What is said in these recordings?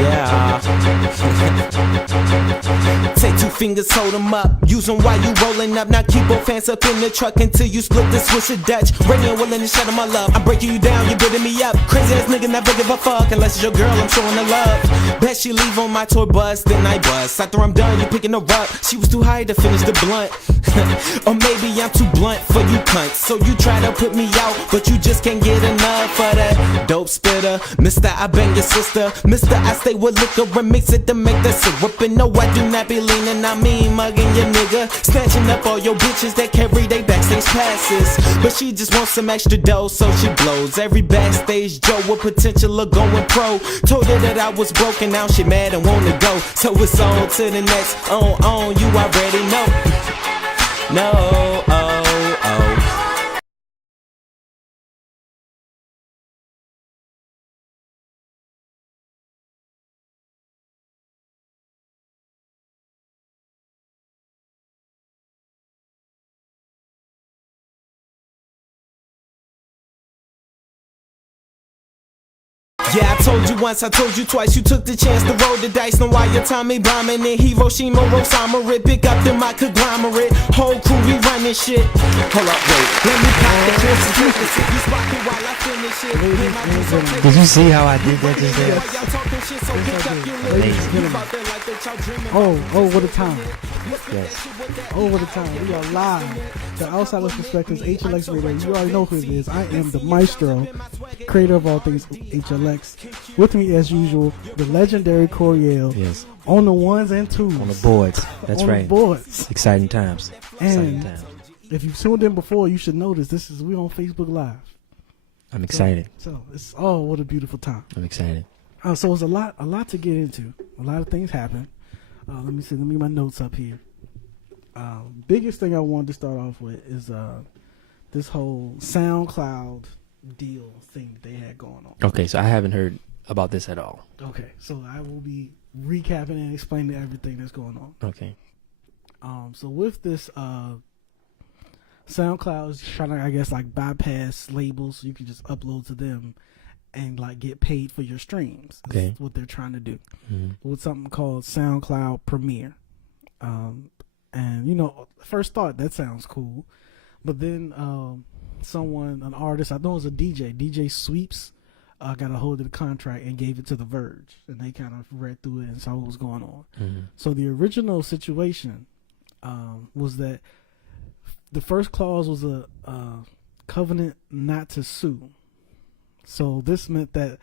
Yeah. Take two fingers, hold them up. Use them while you rolling up. Now keep both hands up in the truck until you split the switch of Dutch. Ready and willing to shut my love. I'm breaking you down, you building me up. Crazy ass nigga never give a fuck unless it's your girl, I'm showing the love. Bet she leave on my tour bus, then I bust. After I'm done, you picking her up. She was too high to finish the blunt. Or maybe I'm too blunt for you cunts. So you try to put me out, but you just can't get enough of that dope spitter. Mr. I bang your sister. Mr. I stay with liquor and mix it to make the syrup. And no, I do not be leaning, I mean mugging your nigga. Snatching up all your bitches that carry they backstage passes. But she just wants some extra dough, so she blows every backstage Joe with potential of going pro. Told her that I was broken, now she mad and wanna go. So it's on to the next, on, you already know. No, oh, oh. Yeah, I told you once, I told you twice. You took the chance to roll the dice. Know why you Tommy bombing in Hiroshima, Rosama, pick up in my conglomerate. Whole crew, we running shit. Hold up, wait. Let me pop the courses. You spot me while I finish it. Did you see how I did that just there? Oh, what a time. Yes. Oh, what a time. We are live. The Outsider's Perspectives, HLX Radio. You already know who it is. I am the Mystro, creator of all things HLX. With me, as usual, the legendary Coriel. Yes. On the ones and twos. On the boards. That's on right. The boards. Exciting times. And if you've tuned in before, you should notice we on Facebook Live. I'm excited. So it's what a beautiful time. I'm excited. So it's a lot to get into. A lot of things happen. Let me get my notes up here. Biggest thing I wanted to start off with is this whole SoundCloud deal thing that they had going on. Okay, so I haven't heard about this at all. Okay, so I will be recapping and explaining everything that's going on. Okay. So with this, SoundCloud is trying to, I guess, like bypass labels so you can just upload to them and like get paid for your streams. Okay. That's what they're trying to do. Mm-hmm. With something called SoundCloud Premiere. And first thought, that sounds cool. But then an artist, I know it was a DJ Sweeps, got a hold of the contract and gave it to The Verge. And they kind of read through it and saw what was going on. Mm-hmm. So the original situation was that the first clause was a covenant not to sue. So this meant that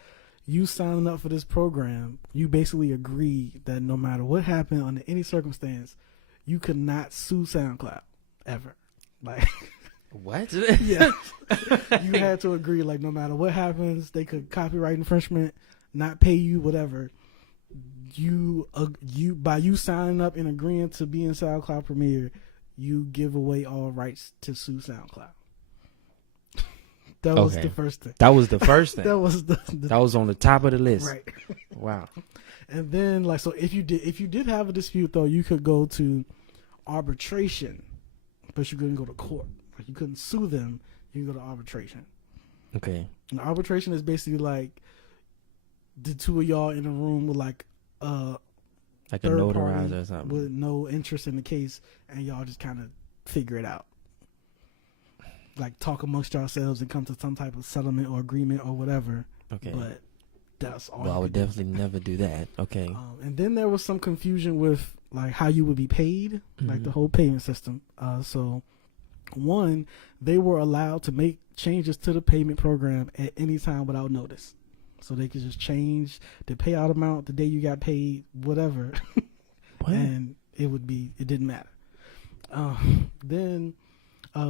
you signing up for this program, you basically agreed that no matter what happened under any circumstance, you could not sue SoundCloud ever. Like, what? Yeah, you had to agree. Like, no matter what happens, they could copyright infringement, not pay you, whatever. You by you signing up and agreeing to be in SoundCloud Premiere, you give away all rights to sue SoundCloud. That was the first thing. That was the first thing. That was that was on the top of the list. Right. Wow. And then, like, so if you did have a dispute, though, you could go to arbitration, but you couldn't go to court. Like, you couldn't sue them. You could go to arbitration. Okay. And arbitration is basically like the two of y'all in a room with like a notarizer or something with no interest in the case, and y'all just kind of figure it out. Like, talk amongst yourselves and come to some type of settlement or agreement or whatever. Okay. But that's all. Well, I would definitely never do that. Okay. And then there was some confusion with like how you would be paid, like the whole payment system. So one, they were allowed to make changes to the payment program at any time without notice. So they could just change the payout amount the day you got paid, whatever. What? And it didn't matter. Then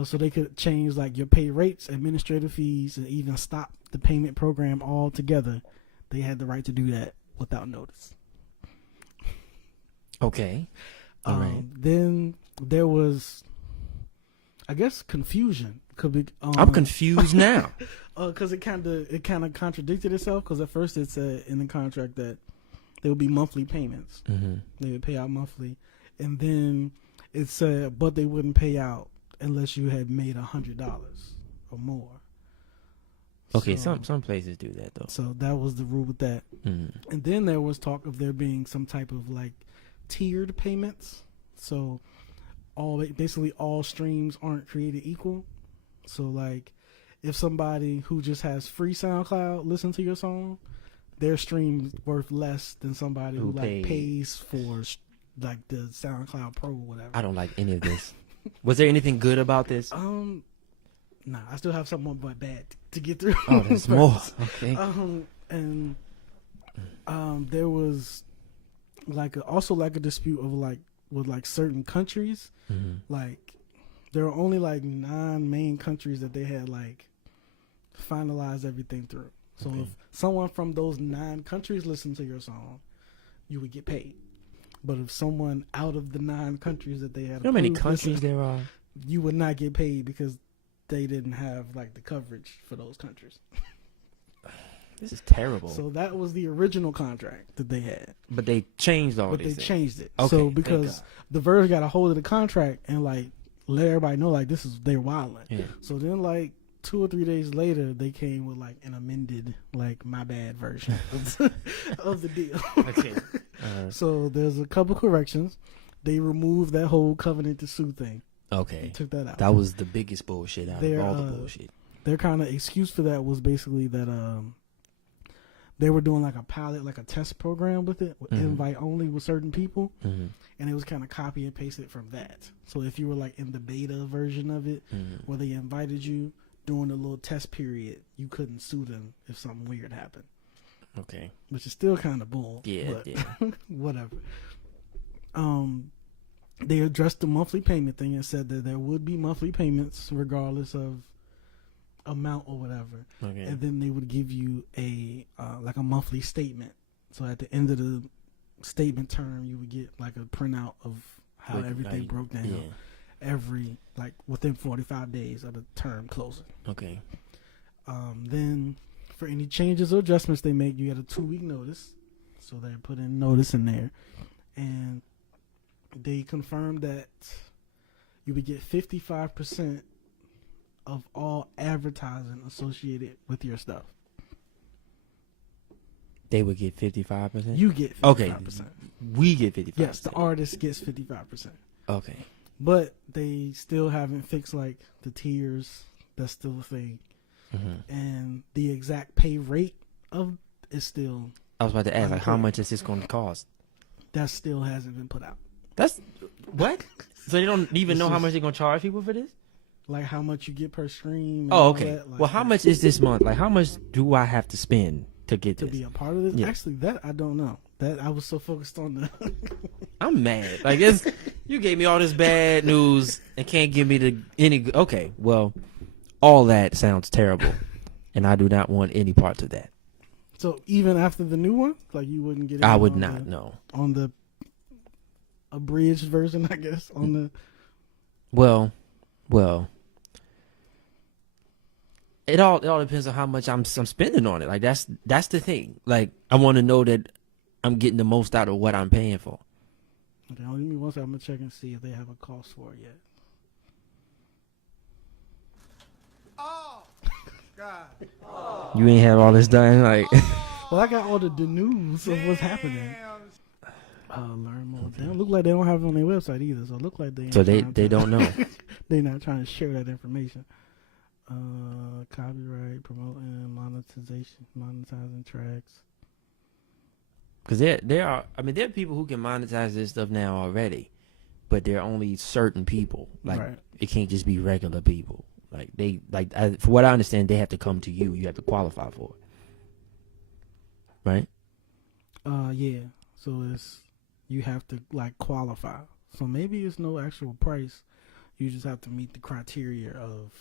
so they could change like your pay rates, administrative fees, and even stop the payment program altogether. They had the right to do that without notice. Okay. All right. Then there was, I guess, confusion. Could be. I'm confused now. Because it kind of contradicted itself. Because at first it said in the contract that there would be monthly payments. Mm-hmm. They would pay out monthly, and then it said, but they wouldn't pay out unless you had made $100 or more. Okay, So- some places do that though. So that was the rule with that. Mm. And then there was talk of there being some type of like tiered payments. So basically all streams aren't created equal. So like if somebody who just has free SoundCloud listen to your song, their stream's worth less than somebody who like pays for like the SoundCloud Pro or whatever. I don't like any of this. Was there anything good about this? Nah, I still have something but bad to get through. Oh, there's more. Okay. And there was also a dispute of like with like certain countries. Mm-hmm. Like there were only like 9 main countries that they had like finalized everything through. So Okay. if someone from those 9 countries listened to your song, you would get paid. But if someone out of the 9 countries that they had, You know how many approved countries listened, there are? you would not get paid because they didn't have like the coverage for those countries. This is terrible. So that was the original contract that they had, But they changed all but these they things. changed it. Okay, So thank because God. the Verge got a hold of the contract and like let everybody know like they're wilding. Yeah. So then like 2 or 3 days later, they came with like an amended, like my bad version of the deal. Okay. So there's a couple corrections. They removed that whole covenant to sue thing. Okay. Took that out. That was the biggest bullshit out Their, of all the bullshit. Their kind of excuse for that was basically that they were doing like a pilot, like a test program with it, with Mhm. invite only with certain people, Mm-hmm. and it was kind of copy and pasted from that. So if you were like in the beta version of it, Mm-hmm. where they invited you during a little test period, you couldn't sue them if something weird happened, Okay. which is still kind of bull. Yeah. but Yeah. whatever. They addressed the monthly payment thing and said that there would be monthly payments regardless of amount or whatever. Okay. And then they would give you a like a monthly statement. So at the end of the statement term, you would get like a printout of how Like, everything like, broke down Yeah. every like within 45 days of the term closing. Okay. Then for any changes or adjustments they make, you had a 2-week notice. So they put in notice in there, and they confirmed that you would get 55% of all advertising associated with your stuff. They would get 55%. You get 55%. Okay. We get 55%. Yes, the artist gets 55%. Okay. But they still haven't fixed like the tiers. That's still a thing. Mm-hmm. And the exact pay rate of is still, I was about to ask, like, how Okay. much is this going to cost? that still hasn't been put out. That's what? So they don't even It's know how just- much they're going to charge people for this? Like how much you get per stream. and Oh, all okay. that, like, Well, how much is this month? Like, how much do I have to spend to get to this? be a part of this? Yeah. Actually, that I don't know. That I was so focused on the. I'm mad. Like, you gave me all this bad news and can't give me any. Okay, well, all that sounds terrible, and I do not want any parts of that. So even after the new one, like you wouldn't get. I in would on not the, know. on the abridged version, I guess. On the Well, it all depends on how much I'm spending on it. Like that's the thing. Like I want to know that I'm getting the most out of what I'm paying for. okay, give me one second. I'm gonna check and see if they have a cost for it yet. Oh, God. You ain't have all this done. Like Well, I got all the news of what's happening. Learn more. They don't look like they don't have it on their website either. So it look like they. ain't so they trying to- don't know. They're not trying to share that information. Copyright, promoting, monetizing tracks. Because there are. I mean, there are people who can monetize this stuff now already, but there are only certain people. Like Right. it can't just be regular people. Like for what I understand, they have to come to you. You have to qualify for it. Right. Yeah. So you have to like qualify. So maybe it's no actual price. You just have to meet the criteria of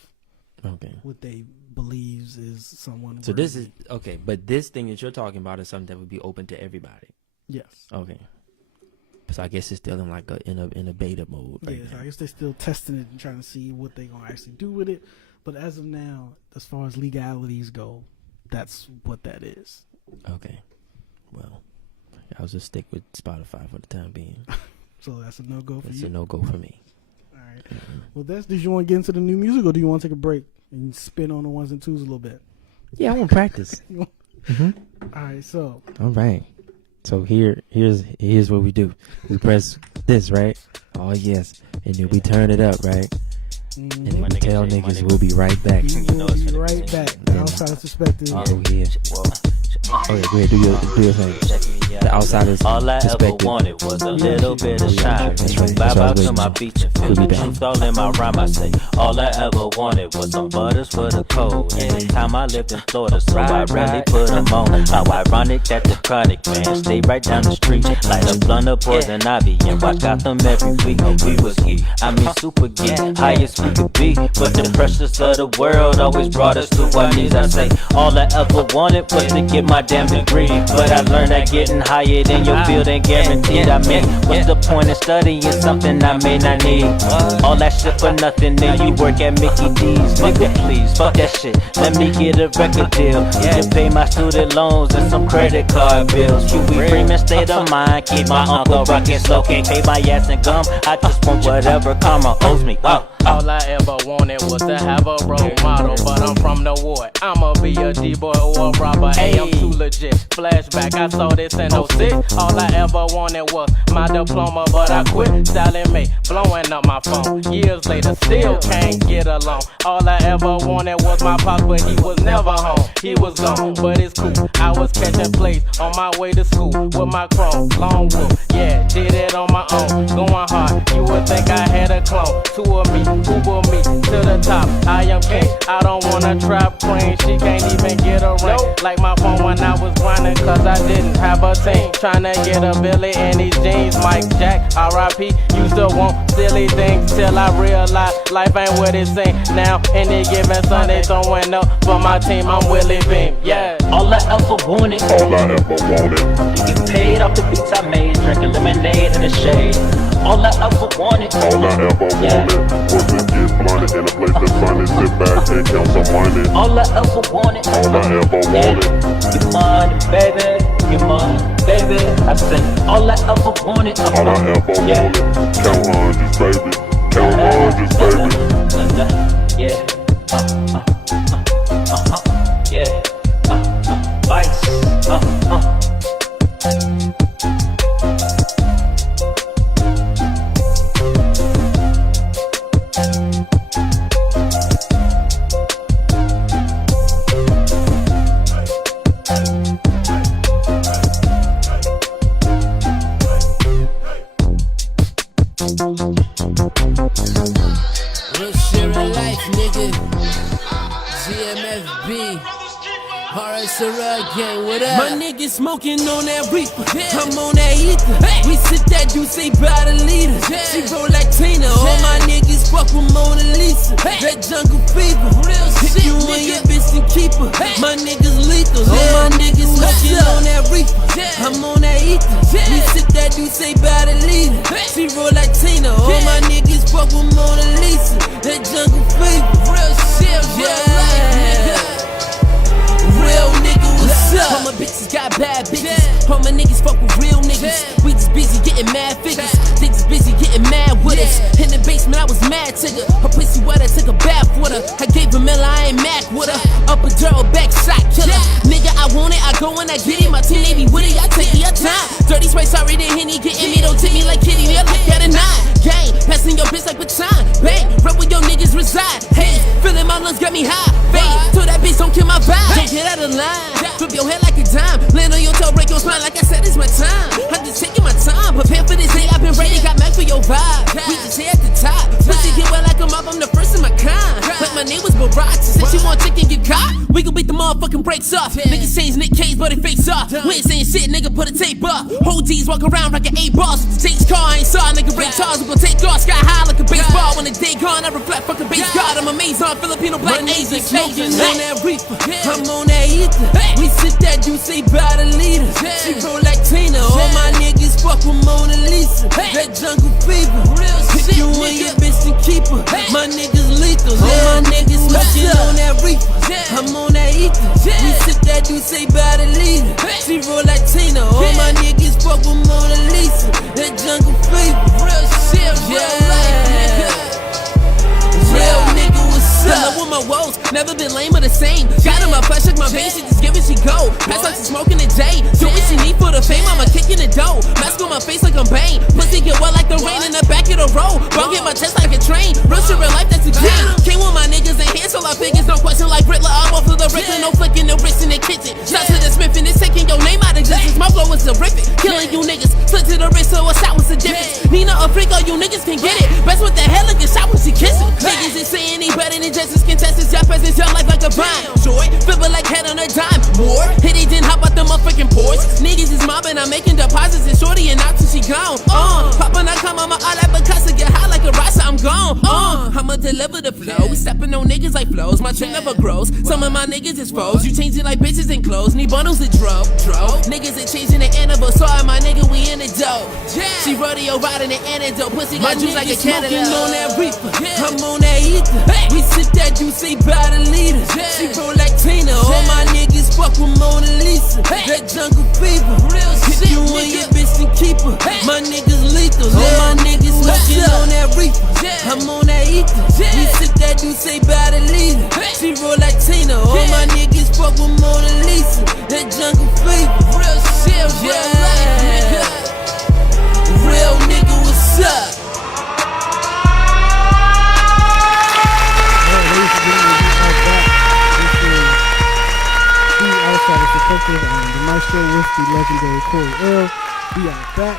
Okay. what they believes is someone. So this worthy. is okay, but this thing that you're talking about is something that would be open to everybody. Yes. Okay. So I guess it's still in like in a beta mode. Right Yes. now. I guess they're still testing it and trying to see what they're gonna actually do with it. But as of now, as far as legalities go, that's what that is. Okay. Well, I'll just stick with Spotify for the time being. So that's a no go for It's you. a no go for me. All right. Mhm. Well, did you want to get into the new music, or do you want to take a break and spin on the ones and twos a little bit? Yeah, I want to practice. All right, so All right. So here's what we do. We press this, right? Oh yes, and then we turn it up, right? And then we tell niggas we'll be right back. we will be right back. The Outsider's Perspective. Oh yeah. Oh yeah, go ahead, do your thing. The Outsider's All I ever Perspective. wanted was a little bit of shine. That's right. Vibe That's out right. to my beach and feel the truth all in my rhyme. I say, all I ever wanted was some butters for the cold. Anytime I lived in Florida, so I really put them on. How ironic that the chronic man stay right down the street. Light a blunt of poison ivy and watch Gotham every week. We was geek, I mean super geek, highest we could be. But the pressures of the world always brought us to our knees. I say, all I ever wanted was to get my damn degree. But I learned that getting higher than your field ain't guaranteed. I mean, what's the point of studying something I may not need? All that shit for nothing, then you work at Mickey D's. Nigga, please, fuck that shit. Let me get a record deal. You pay my student loans and some credit card bills. Huey Freeman state of mind, keep my uncle rockin' slow. Can't pay my ass and gum. I just want whatever karma owes me. All I ever wanted was to have a role model, but I'm from the ward. I'ma be a D-boy or a robber. Hey, I'm too legit. Flashback, I saw this in 06. All I ever wanted was my diploma, but I quit. Styling me, blowing up my phone. Years later, still can't get along. All I ever wanted was my pops, but he was never home. He was gone, but it's cool. I was catching plays on my way to school with my chrome, long wool. Yeah, did it on my own, going hard. You would think I had a clone. Two of me, Uber me to the top. I am king. I don't wanna trap queen. She can't even get a ring. Like my phone when I was grinding, cause I didn't have a team. Tryna get a Billy in these jeans. Mike Jack, R.I.P. Used to want silly things till I realized life ain't what it seems. Now, any given Sunday, throwing up for my team, I'm Willie Beam. Yeah. All I ever wanted, to get paid off the beats I made, drinking lemonade in the shade. All I ever wanted, was to get blunted in a place that's sunny, sit back and count some money. all I ever wanted, your money, baby, your money, baby. I said, all I ever wanted, count hundreds, baby, count hundreds, baby. Yeah. Yeah. Vice. Real shit in life, nigga. GMFB. RSRL gang, what up? My niggas smoking on that reefer. I'm on that ether. We sit that dude say by the leader. She roll like Tina. All my niggas fuck with Mona Lisa. That jungle fever. Real shit, you and your bitch and keep her. My niggas lethal. All my niggas smoking on that reefer. I'm on that ether. We sit that dude say by the leader. She roll like Tina. All my niggas fuck with Mona Lisa. That jungle fever. Real shit, real life, nigga. Real nigga, what's up? All my bitches got bad bitches. All my niggas fuck with real niggas. We just busy getting mad figures. They just busy getting mad with us. In the basement, I was mad to her. Her pussy wet, I took a bath with her. I gave her Miller, I ain't Mac with her. Up a girl, back shot killer. Nigga, I want it, I go and I get it. My team, they be with it, I take your time. Dirty spray, sorry, they Henny getting me. Don't take me like Kitty, yeah, like at a 9. Gang, passing your bitch like baton. Bang, right where your niggas reside. Hey, feeling my lungs got me high. Fade, so that bitch don't kill my vibe. Don't get out of line. Flip your head like a dime. Land on your toe, break your spine. Like I said, it's my time. I'm just taking my time. Prepare for this day. I've been ready. Got Mac for your vibe. We just here at the top. Pussy get wet like a mop. I'm the first of my kind. Like my name was Barack. Said she want chicken, get caught. We gon' beat the motherfucking brakes off. Niggas change Nick Cage, but they face off. We ain't saying shit, nigga. Put a tape up. Whole D's walk around like an 8 balls. Change car, I ain't saw. Nigga break cars. We gon' take off. Sky high like a baseball. When the day gone, I reflect fucking base god. I'm amazing. Filipino black Asian. Smoking on that reefer. I'm on that ether. We sit that dude say by the leader. She roll like Tina. All my niggas fuck with Mona Lisa. That jungle fever. If you and your bitch and keep her. My niggas lethal. All my niggas smoking on that reefer. I'm on that ether. We sit that dude say by the leader. She roll like Tina. All my niggas fuck with Mona Lisa. That jungle fever. Real shit, real life, nigga. Real nigga, what's up? With my woes, Never been lame or the same. Got in my flesh, like my veins, she just give it, she go. Pass like she smoking a J. Do what she need for the fame, I'ma kick in the dough. Mask on my face like I'm Bane. Pussy get wet like the rain in the back of the road. Bro, get my chest like a train. Real shit, real life, that's a game. Came with my niggas and hands, so I figures, no question like Riddler. I'm off of the Riddler, no flicking the wrist in the kitchen. Shout to the Smith and it's taking your name out of existence. My flow is terrific, killing you niggas. Slit to the wrist, so a shot was the difference. Nina a freak, all you niggas can get it. Best with the hell, like a shot when she kissing. Niggas is saying he better than Justice contestants. Y'all peasants, young life like a vine. Joy, flipper like head on a dime. More, hit it, then hop out the motherfucking porch. Niggas is mobbing, I'm making deposits and shorty and out till she gone. Poppin', I come on my eye like Picasso, get high like a rasa, I'm gone. I'ma deliver the flow. We steppin' on niggas like flows, my trend never grows. Some of my niggas is foes. You change it like bitches and clothes. Need bundles to dro. Niggas ain't changing the animal. Sorry, my nigga, we in the dough. She rodeo riding the antidote. Pussy got juice like a Canada. Smoking on that reefer, I'm on that ether. We sip that juice, say by the leader. She roll like Tina. All my niggas fuck with Mona Lisa. That jungle fever. Hit you and your bitch and keep her. My niggas lethal. All my niggas smoking on that reefer. I'm on that ether. We sip that juice, say by the leader. She roll like Tina. All my niggas fuck with Mona Lisa. That jungle fever. Real shit, real life, nigga. Real nigga, what's up? The Mystro with the legendary Corey L. We are back.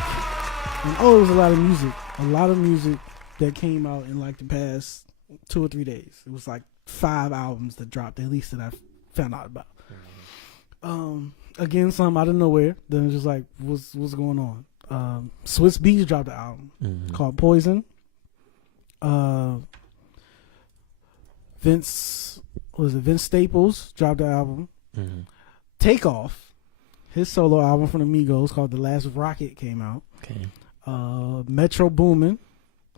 And it was a lot of music that came out in like the past 2 or 3 days. It was like 5 albums that dropped, at least that I found out about. Again, some out of nowhere. Then it's just like, what's going on? Swiss Beats dropped an album called Poison. Vince Staples dropped an album. Takeoff, his solo album from the Migos called The Last Rocket came out. Okay. Metro Boomin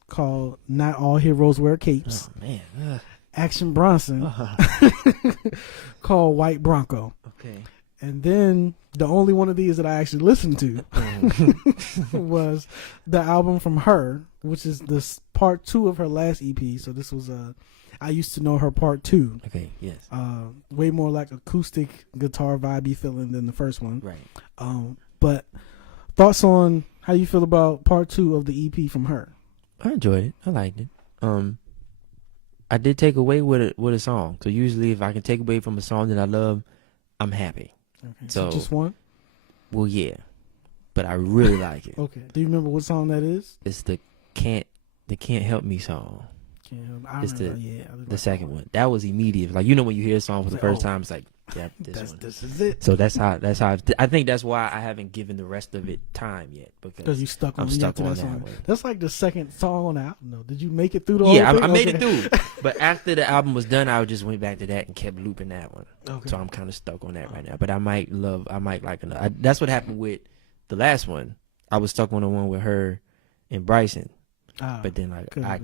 called Not All Heroes Wear Capes. Oh man. Action Bronson called White Bronco. Okay. And then the only one of these that I actually listened to was the album from her, which is this part 2 of her last EP. So this was I used to know her part 2. Okay, yes. Way more like acoustic guitar vibey feeling than the first one. Right. But thoughts on how you feel about part 2 of the EP from her? I enjoyed it. I liked it. I did take away with a song. So usually if I can take away from a song that I love, I'm happy. Okay. So just one? Well, yeah. But I really like it. Okay. Do you remember what song that is? It's the Can't Help Me song. It's the second one. That was immediate. Like, you know, when you hear a song for the first time, it's like, yeah, this is it. So that's how I think that's why I haven't given the rest of it time yet, because you I'm stuck on that song. one. That's like the second song on the album though. Did you make it through the whole thing? I made it through. But after the album was done, I just went back to that and kept looping that one. Okay. So I'm kind of stuck on that right now. But I might like another. That's what happened with the last one. I was stuck on the one with her and Bryson. But then I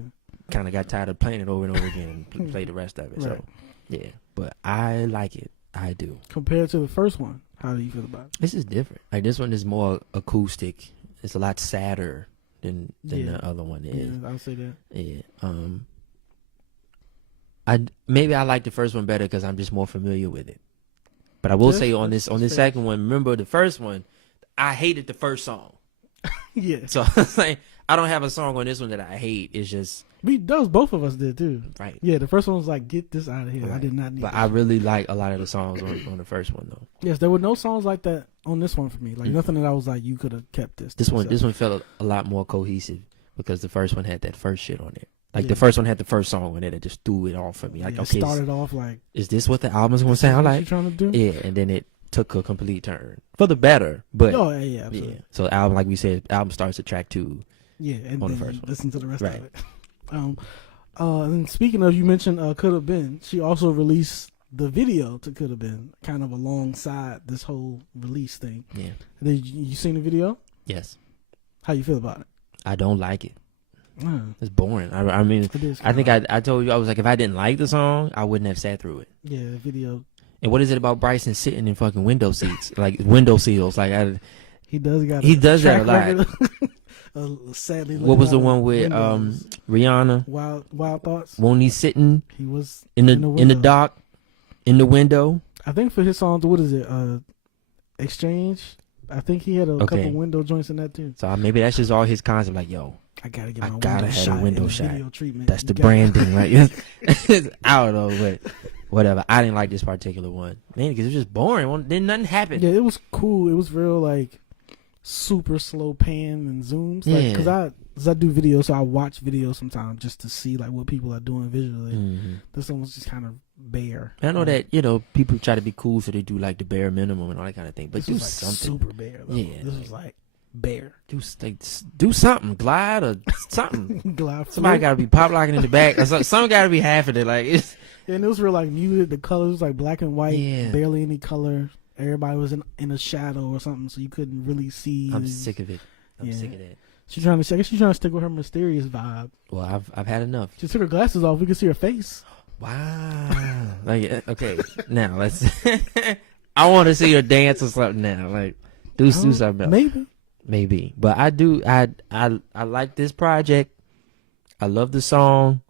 kind of got tired of playing it over and over again and played the rest of it. Right. So yeah, but I like it. I do. Compared to the first one, how do you feel about it? This is different. Like, this one is more acoustic. It's a lot sadder than the other one is. Yeah, I'll say that. Yeah. Maybe I like the first one better because I'm just more familiar with it. But I will say on this second one, remember the first one, I hated the first song. Yeah. So it's like, I don't have a song on this one that I hate. It's just both of us did too. Right. Yeah, the first one was like, get this out of here. Right. I did not need But I really like a lot of the songs on the first one though. Yes, there were no songs like that on this one for me. Like nothing that I was like, you could have kept this. This one felt a lot more cohesive because the first one had that first shit on it. Like the first one had the first song on it that just threw it off for me. Like, okay, started off like, is this what the album's gonna sound like? You trying to do? Yeah, and then it took a complete turn for the better. But yeah. So the album, like we said, album starts at track 2. Yeah, and on then the first one. Listen to the rest of it. And speaking of, you mentioned Could Have Been. She also released the video to Could Have Been, kind of alongside this whole release thing. Yeah. Did you seen the video? Yes. How you feel about it? I don't like it. It's boring. I mean, I think I told you, I was like, if I didn't like the song, I wouldn't have sat through it. Yeah, the video. And what is it about Bryson sitting in fucking window seats, like window seals? Like he does that a lot. Sadly, What was the looking out one with windows. Rihanna? Wild Thoughts? When he's sitting He was in the window. dock, in the window. I think for his songs, what is it? Exchange. I think he had a Okay. couple window joints in that too. So maybe that's just all his concept. Like, yo, I gotta get I my gotta window have a shot window and shot. video treatment. that's You the gotta- branding, right? I don't know, but whatever. I didn't like this particular one, man, because it was just boring. Then nothing happened. Yeah, it was cool. It was real like super slow pan and zooms. Like, Yeah. cause I do videos, so I watch videos sometimes just to see like what people are doing visually. Mhm. This one was just kind of bare. I know Like, that people try to be cool, so they do like the bare minimum and all that kind of thing. But this do was like something. super bare. Though. Yeah, this like- was like bare. Do something, glide or something. Glide Somebody flow. got to be pop locking in the back. Or some got to be half of it. Like it's And it was real like muted. The colors was like black and white, Yeah. barely any color. Everybody was in a shadow or something, so you couldn't really see. I'm sick of it. I'm Yeah. sick of that. I guess she's trying to stick with her mysterious vibe. Well, I've had enough. She took her glasses off. We could see her face. Wow. Like okay, now let's. I want to see her dance or something now. Like do something else. Maybe. But I do. I like this project. I love the song.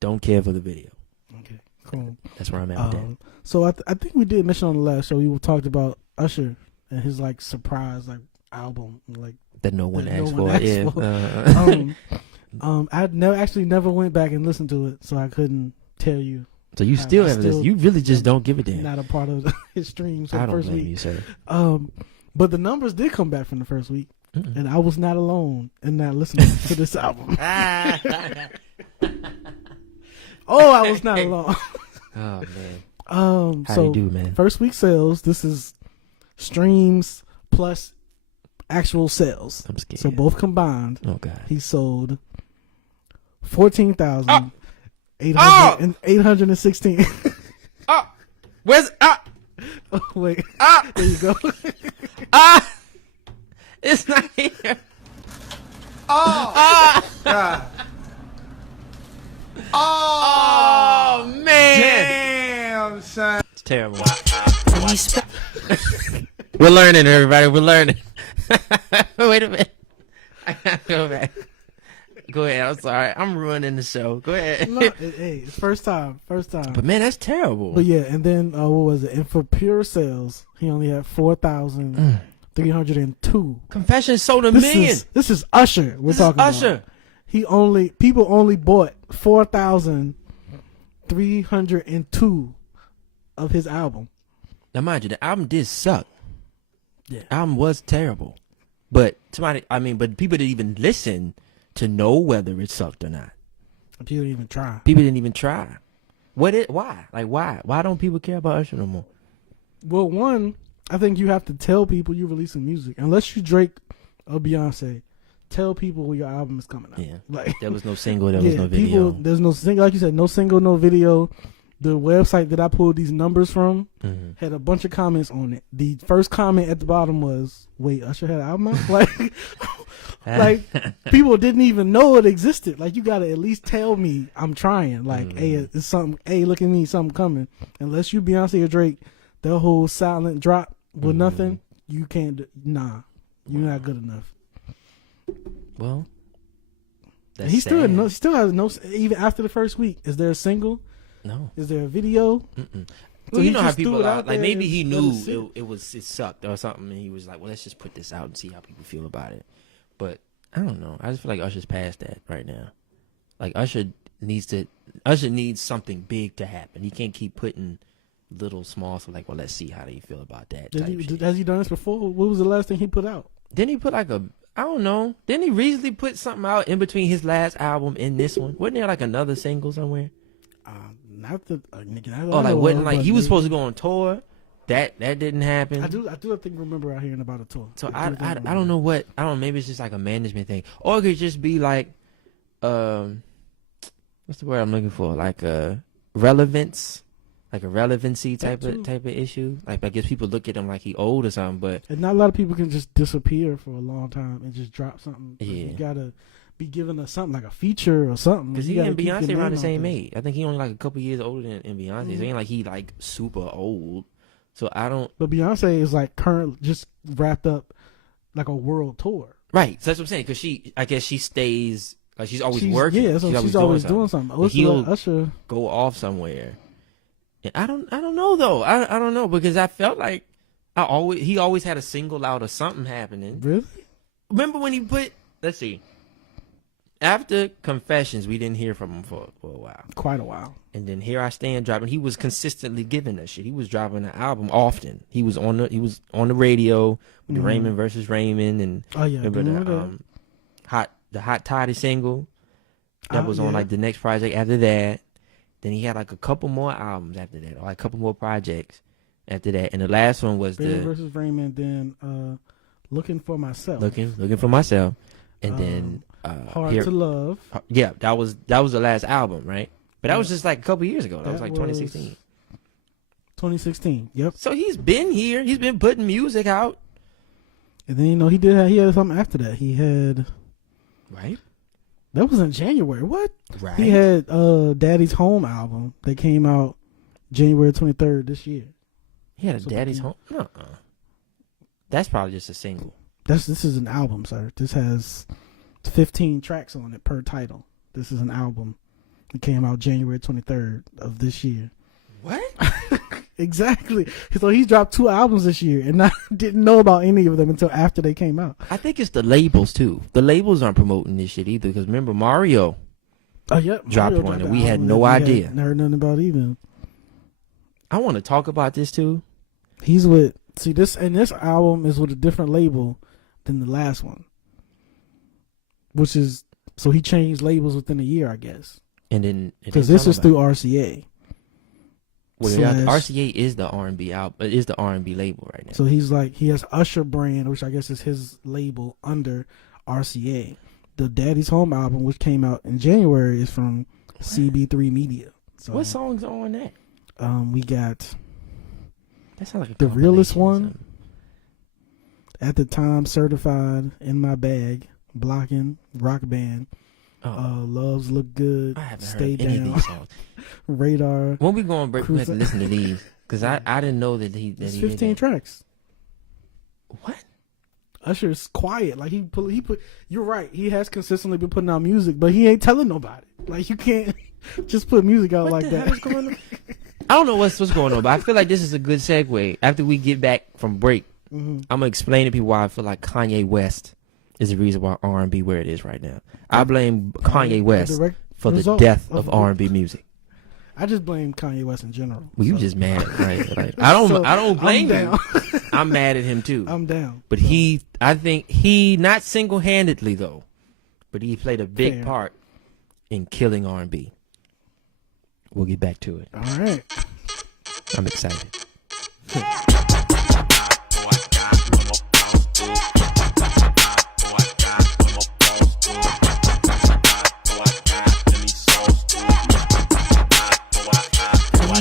Don't care for the video. Okay, cool. That's where I'm at with that. So I think we did mention on the last show we talked about Usher and his like surprise like album like That no one that no asked one for. asked Yeah. for. I never went back and listened to it, so I couldn't tell you. So you still I have still- this. You really just don't give a damn. Not a part of his streams for I the don't first blame week. you, sir. But the numbers did come back from the first week, and I was not alone in not listening to this album. Oh, I was not alone. Oh man. How So you do, man? first week sales. This is streams plus actual sales. I'm scared. So both combined, Oh god. he sold 14,816. Where's Oh, wait, ah there you go. ah? It's not here. God. Oh man. Damn, son. It's terrible. We're learning, everybody. We're learning. Wait a minute. I gotta go back. Go ahead. I'm sorry. I'm ruining the show. Go ahead. No, hey, it's first time. But man, that's terrible. But yeah, and then what was it? And for pure sales, he only had 4,302. Confession sold a million. This is Usher. We're This is talking about. Usher. People only bought 4,302 of his album. Now, mind you, the album did suck. Yeah. The album was terrible. But but people didn't even listen to know whether it sucked or not. People didn't even try. People didn't even try. Why? Like, why? Why don't people care about Usher no more? Well, one, I think you have to tell people you're releasing music. Unless you Drake or Beyonce, tell people when your album is coming out. Yeah. Like, There was no single. There was no video. People, there's no single. Like you said, no single, no video. The website that I pulled these numbers from Mhm. had a bunch of comments on it. The first comment at the bottom was, "Wait, Usher had an album out?" Like people didn't even know it existed. Like, you gotta at least tell me I'm trying. Like, hey, it's something. Hey, look at me, something coming. Unless you Beyonce or Drake, their whole silent drop with nothing, you can't. Nah, you're not good enough. Well, that's He sad. still has no. Even after the first week, is there a single? No. Is there a video? Mm-mm. Well, So he you know how just threw people it are. out Like, there maybe he and let knew it it sucked or something, and he was like, well, let's just put this out and see how people feel about it. But I don't know. I just feel like Usher's past that right now. Like, Usher needs something big to happen. He can't keep putting little small stuff like, well, let's see how they feel about that type shit. Has he done this before? What was the last thing he put out? Didn't he put like I don't know. Didn't he recently put something out in between his last album and this one? Wasn't there like another single somewhere? Not the Oh, like wasn't like he was supposed to go on tour. That didn't happen. I do think remember out hearing about a tour. So I don't know what I don't know, maybe it's just like a management thing, or it could just be like what's the word I'm looking for, like a relevance, like a relevancy type of issue. Like, I guess people look at him like he old or something, but And not a lot of people can just disappear for a long time and just drop something. Yeah. You gotta be given us something like a feature or something. because You he gotta and keep your Beyonce name around the out same there. age. I think he only like a couple years older than Beyonce. So it ain't like he like super old. So I don't. But Beyonce is like just wrapped up like a world tour. Right. So that's what I'm saying. Because I guess she stays, like she's always working. Yeah, so she's always doing something. But he'll Usher go off somewhere. And I don't know though. I don't know, because I felt like he always had a single out of something happening. Really? Remember when he let's see. After Confessions, we didn't hear from him for a while. Quite a while. And then Here I Stand dropping. He was consistently giving us shit. He was dropping an album often. He was on the radio with the Raymond versus Raymond, and remember the Hot Toddy single that was on like the next project after that. Then he had like a couple more albums after that, or like a couple more projects after that. And the last one was Raymond versus Raymond. Then Looking for Myself. Looking for Myself, and then Hard to Love. Yeah, that was the last album, right? But that was just like a couple years ago. That was like 2016. 2016. Yep. So he's been here. He's been putting music out. And then he had something after that. He had right. That was in January. What? Right. He had Daddy's Home album that came out January 23rd this year. He had a Daddy's Home. That's probably just a single. This is an album, sir. This has 15 tracks on it per title. This is an album. It came out January 23rd of this year. What? Exactly. So he's dropped 2 albums this year, and I didn't know about any of them until after they came out. I think it's the labels too. The labels aren't promoting this shit either, because remember Mario dropped one and we had no idea. Hadn't heard nothing about either. I want to talk about this too. He's with this album is with a different label than the last one, which is so he changed labels within a year, I guess. And then because this is through RCA. Well, RCA is the R&B album, is the R&B label right now. So he has Usher brand, which I guess is his label under RCA. The Daddy's Home album, which came out in January, is from CB3 Media. So what songs are on that? We got that sounds like The Realest One. At the Time, Certified, In My Bag, Blocking, Rock Band. Loves Look Good. I haven't Stay heard Down. any of these songs. Radar. When we go on break, we have to listen to these, because I didn't know that he. It's 15 tracks. What? Usher's quiet. Like he put. You're right. He has consistently been putting out music, but he ain't telling nobody. Like you can't just put music out like that. Hell is going on? I don't know what's going on, but I feel like this is a good segue. After we get back from break, I'm gonna explain to people why I feel like Kanye West is the reason why R&B where it is right now. I blame Kanye West for the death of R&B music. I just blame Kanye West in general. Well, you just mad, right? Like, I don't blame him. I'm mad at him too. I'm down. But I think not single-handedly though, but he played a big part in killing R&B. We'll get back to it. All right. I'm excited.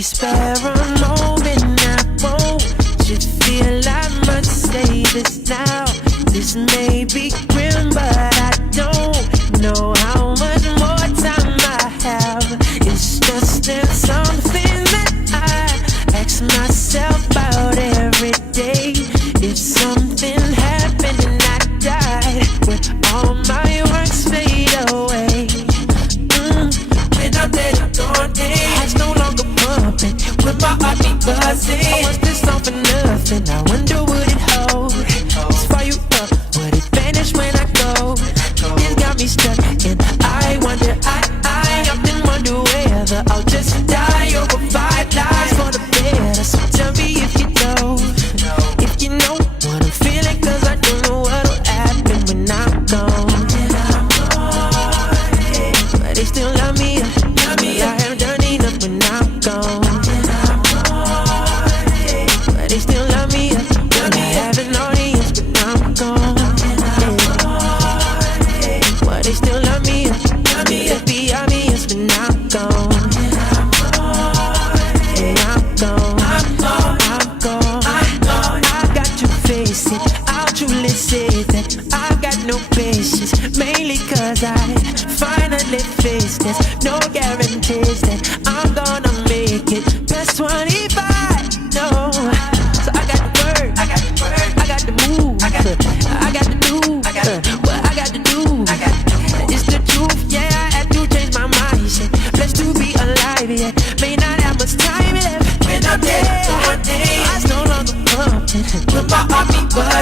Spare a moment, I won't you feel I must say this now. This may be grim, but I don't know how much more time I have. It's just that something that I ask myself about every day. If something happened and I died, would all my works fade away? When I'm dead, I'm gone, heart's no longer pumping. With my heart be buzzing, I want this all for nothing. I wonder would it hold? It's fire up, would it vanish when I go? It got me stuck, and I wonder, I often wonder whether I'll just die or provide lies for the better. So tell me if you know, if you know what I'm feeling, 'cause I don't know what'll happen when I'm gone. But they still love me, I haven't done enough when I'm gone. They still love me, done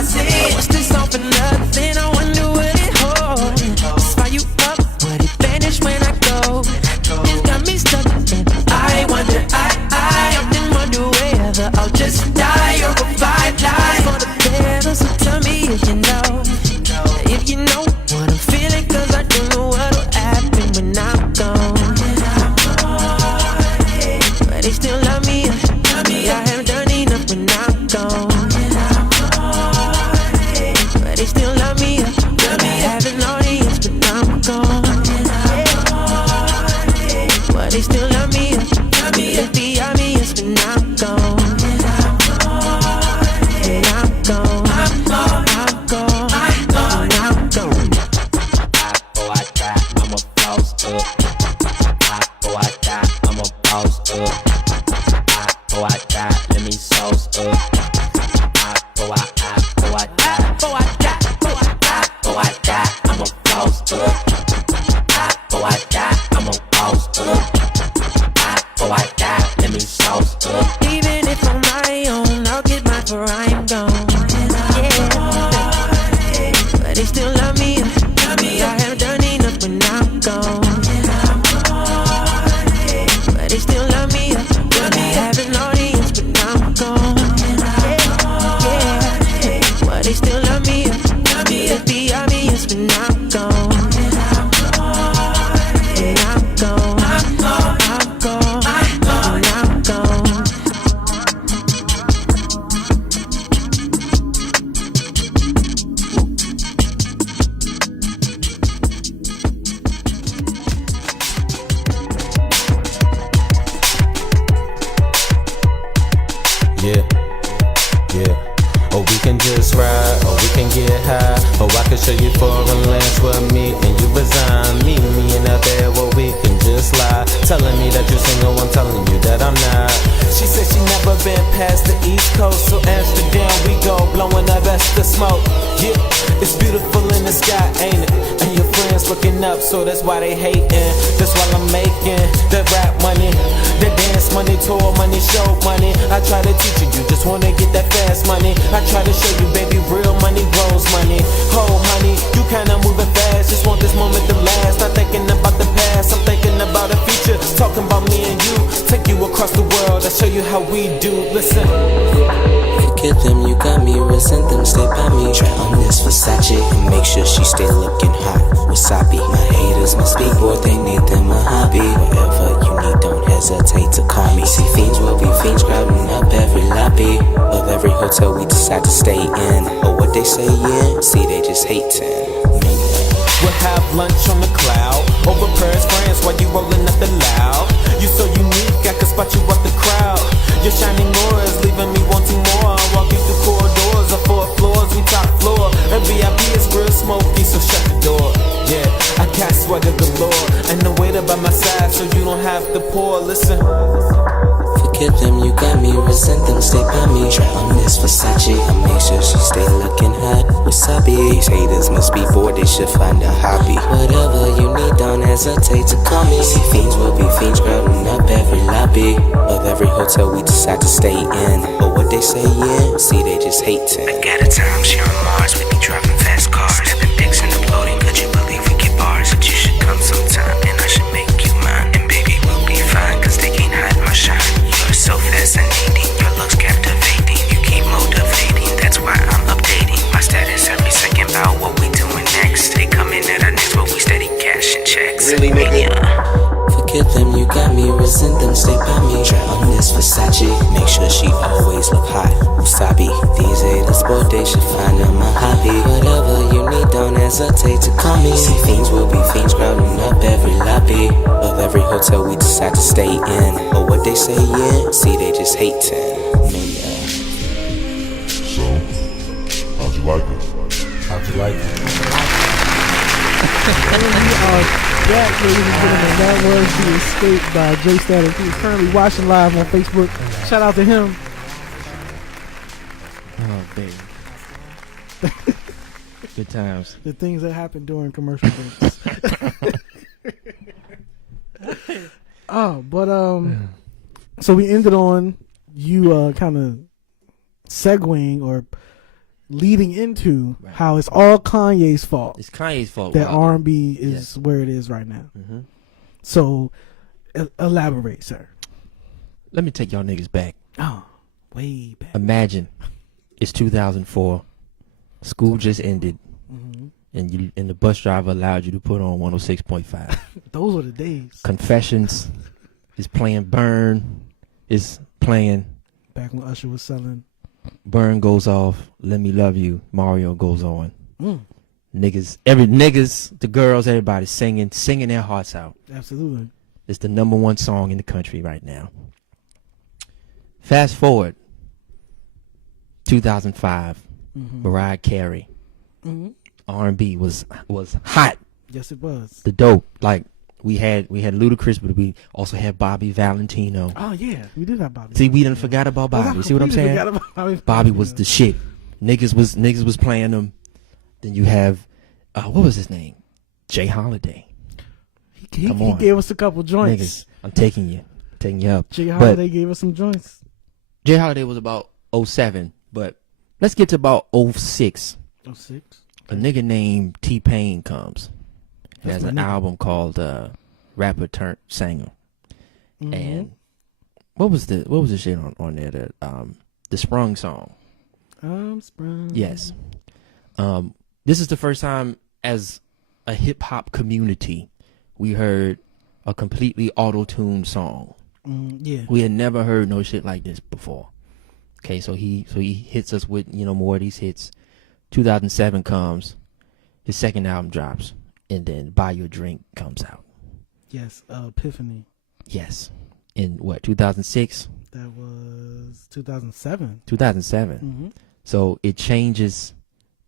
I said, what's this all for nothing? I wonder what it holds. It's fire you up, but it vanish when I go. It got me stuck, and I wonder, I often wonder whether I'll just die or revive life for the better. So tell me if you know what I'm feeling, 'cause I don't know what'll happen when I'm gone. But they still love me. I haven't done enough when I'm gone. But they still love me. I have an audience when I'm gone. But they still love me. It's the obvious when I'm gone. When I'm gone. I'm gone. I'm gone. I'm gone. Before I die, I'm a boss up. Before I die, I'm a boss up. Before I die, let me sauce up. Before I die, before I die, before I die, before I die, I'm a boss up. Before I die, I'm a boss up. Before I die, let me sauce up. Even if I'm my own, I'll get mine for I'm gone. Yeah. But they still love me. I haven't done enough when I'm gone. But they still love me. I have an audience when I'm gone. Yeah. But they still love me. It's the obvious when I'm gone. When I'm gone. I'm gone. I'm gone. When I'm gone. Yeah, yeah. Or we can just ride, or we can get high. Or I can show you foreign lands with me and you resign. Meet me in a bed where we can just lie. Telling me that you're single, I'm telling you that I'm not. She said she never been past the East Coast, so Amsterdam we go, blowing the best of smoke. Yeah, it's beautiful in the sky, ain't it? And your friends looking up, so that's why they hating. That's why I'm making the rap money, the dance money, tour money, show money. I try to teach you, you just wanna get that fast money. I try to show you, baby, real money grows money. Oh, honey, you kinda moving fast, just want this moment to last. Not thinking about the past, I'm thinking about the future. Talking about me and you, take you across the world, I'll show you how we do. Listen. Forget them, you got me, resent them, stay by me. Try on this Versace and make sure she stay looking hot. Wasabi, my haters must be bored, they need them a hobby. Whatever you need, don't hesitate to call me. See fiends will be fiends crowding up every lobby of every hotel we decide to stay in. Or what they say, yeah, see they just hating. We'll have lunch on the cloud over Paris, France, while you rolling up the loud. You so unique, I can spot you out the crowd. Your shining aura is leaving me wanting more. I walk you through corridors of 4 floors, we top floor. And VIP is real smoky, so shut the door. Yeah, I got swagger galore, and the waiter by my side, so you don't have to pour. Listen. Forget them, you got me, resent them, stay by me. Try on this Versace and make sure she stay looking hot. Wasabi, these haters must be bored, they should find a hobby. Whatever you need, don't hesitate to call me. See fiends will be fiends crowding up every lobby of every hotel we decide to stay in. Or what they say, yeah, see they just hating. I got a time, she on Mars, we be driving fast cars. Stepping dicks in the loading, could you believe we get bars? But you should come sometime, and I should make you mine. And baby, we'll be fine, 'cause they can't hide my shine. You're so fascinating, your looks captivating. You keep motivating, that's why I'm updating my status every second about what we doing next. They coming at our necks, but we steady cashing checks. Really, nigga? Forget them, you got me, resent them, stay by me. Try on this Versace, make sure she always look hot. Wasabi, these haters bored, they should find them a hobby. Whatever you need, don't hesitate to call me. See fiends will be fiends crowding up every lobby of every hotel we decide to stay in. Or what they say, yeah, see they just hating. So, how'd you like it? How'd you like it? And we are back, ladies and gentlemen. That was The Escape by J Static. He is currently watching live on Facebook. Shout out to him. Oh, baby. Good times. The things that happen during commercial breaks. So we ended on you kind of segueing or leading into how it's all Kanye's fault. It's Kanye's fault. That R&B is where it is right now. Mm-hmm. So, elaborate, sir. Let me take y'all niggas back. Oh, way back. Imagine it's 2004. School just ended. Mm-hmm. And the bus driver allowed you to put on 106.5. Those were the days. Confessions is playing. Burn is playing. Back when Usher was selling. Burn goes off. Let Me Love You. Mario goes on. Mm. Niggas, the girls, everybody singing their hearts out. Absolutely. It's the #1 song in the country right now. Fast forward, 2005, Mariah Carey. Mm-hmm. R&B was hot. Yes, it was. The dope. Like we had Ludacris, but we also had Bobby Valentino. Oh yeah, we did have Bobby. See, we didn't forget about Bobby. You see what I'm saying? Bobby was the shit. Niggas was playing them. Then you have what was his name? Jay Holiday. He gave us a couple joints. Niggas, I'm taking you up. Jay Holiday gave us some joints. Jay Holiday was about 07, but let's get to about 06. 06. A nigga named T-Pain comes. He has an album called Rapper Turned Singer. Mm-hmm. And what was the shit on there that the Sprung song? I'm sprung. Yes. This is the first time as a hip hop community we heard a completely auto-tuned song. Yeah. We had never heard no shit like this before. Okay, so he hits us with, more of these hits. 2007 comes, his second album drops, and then Buy Your Drink comes out. Yes, Epiphany. Yes. In what, 2006? That was 2007. 2007. Mm-hmm. So it changes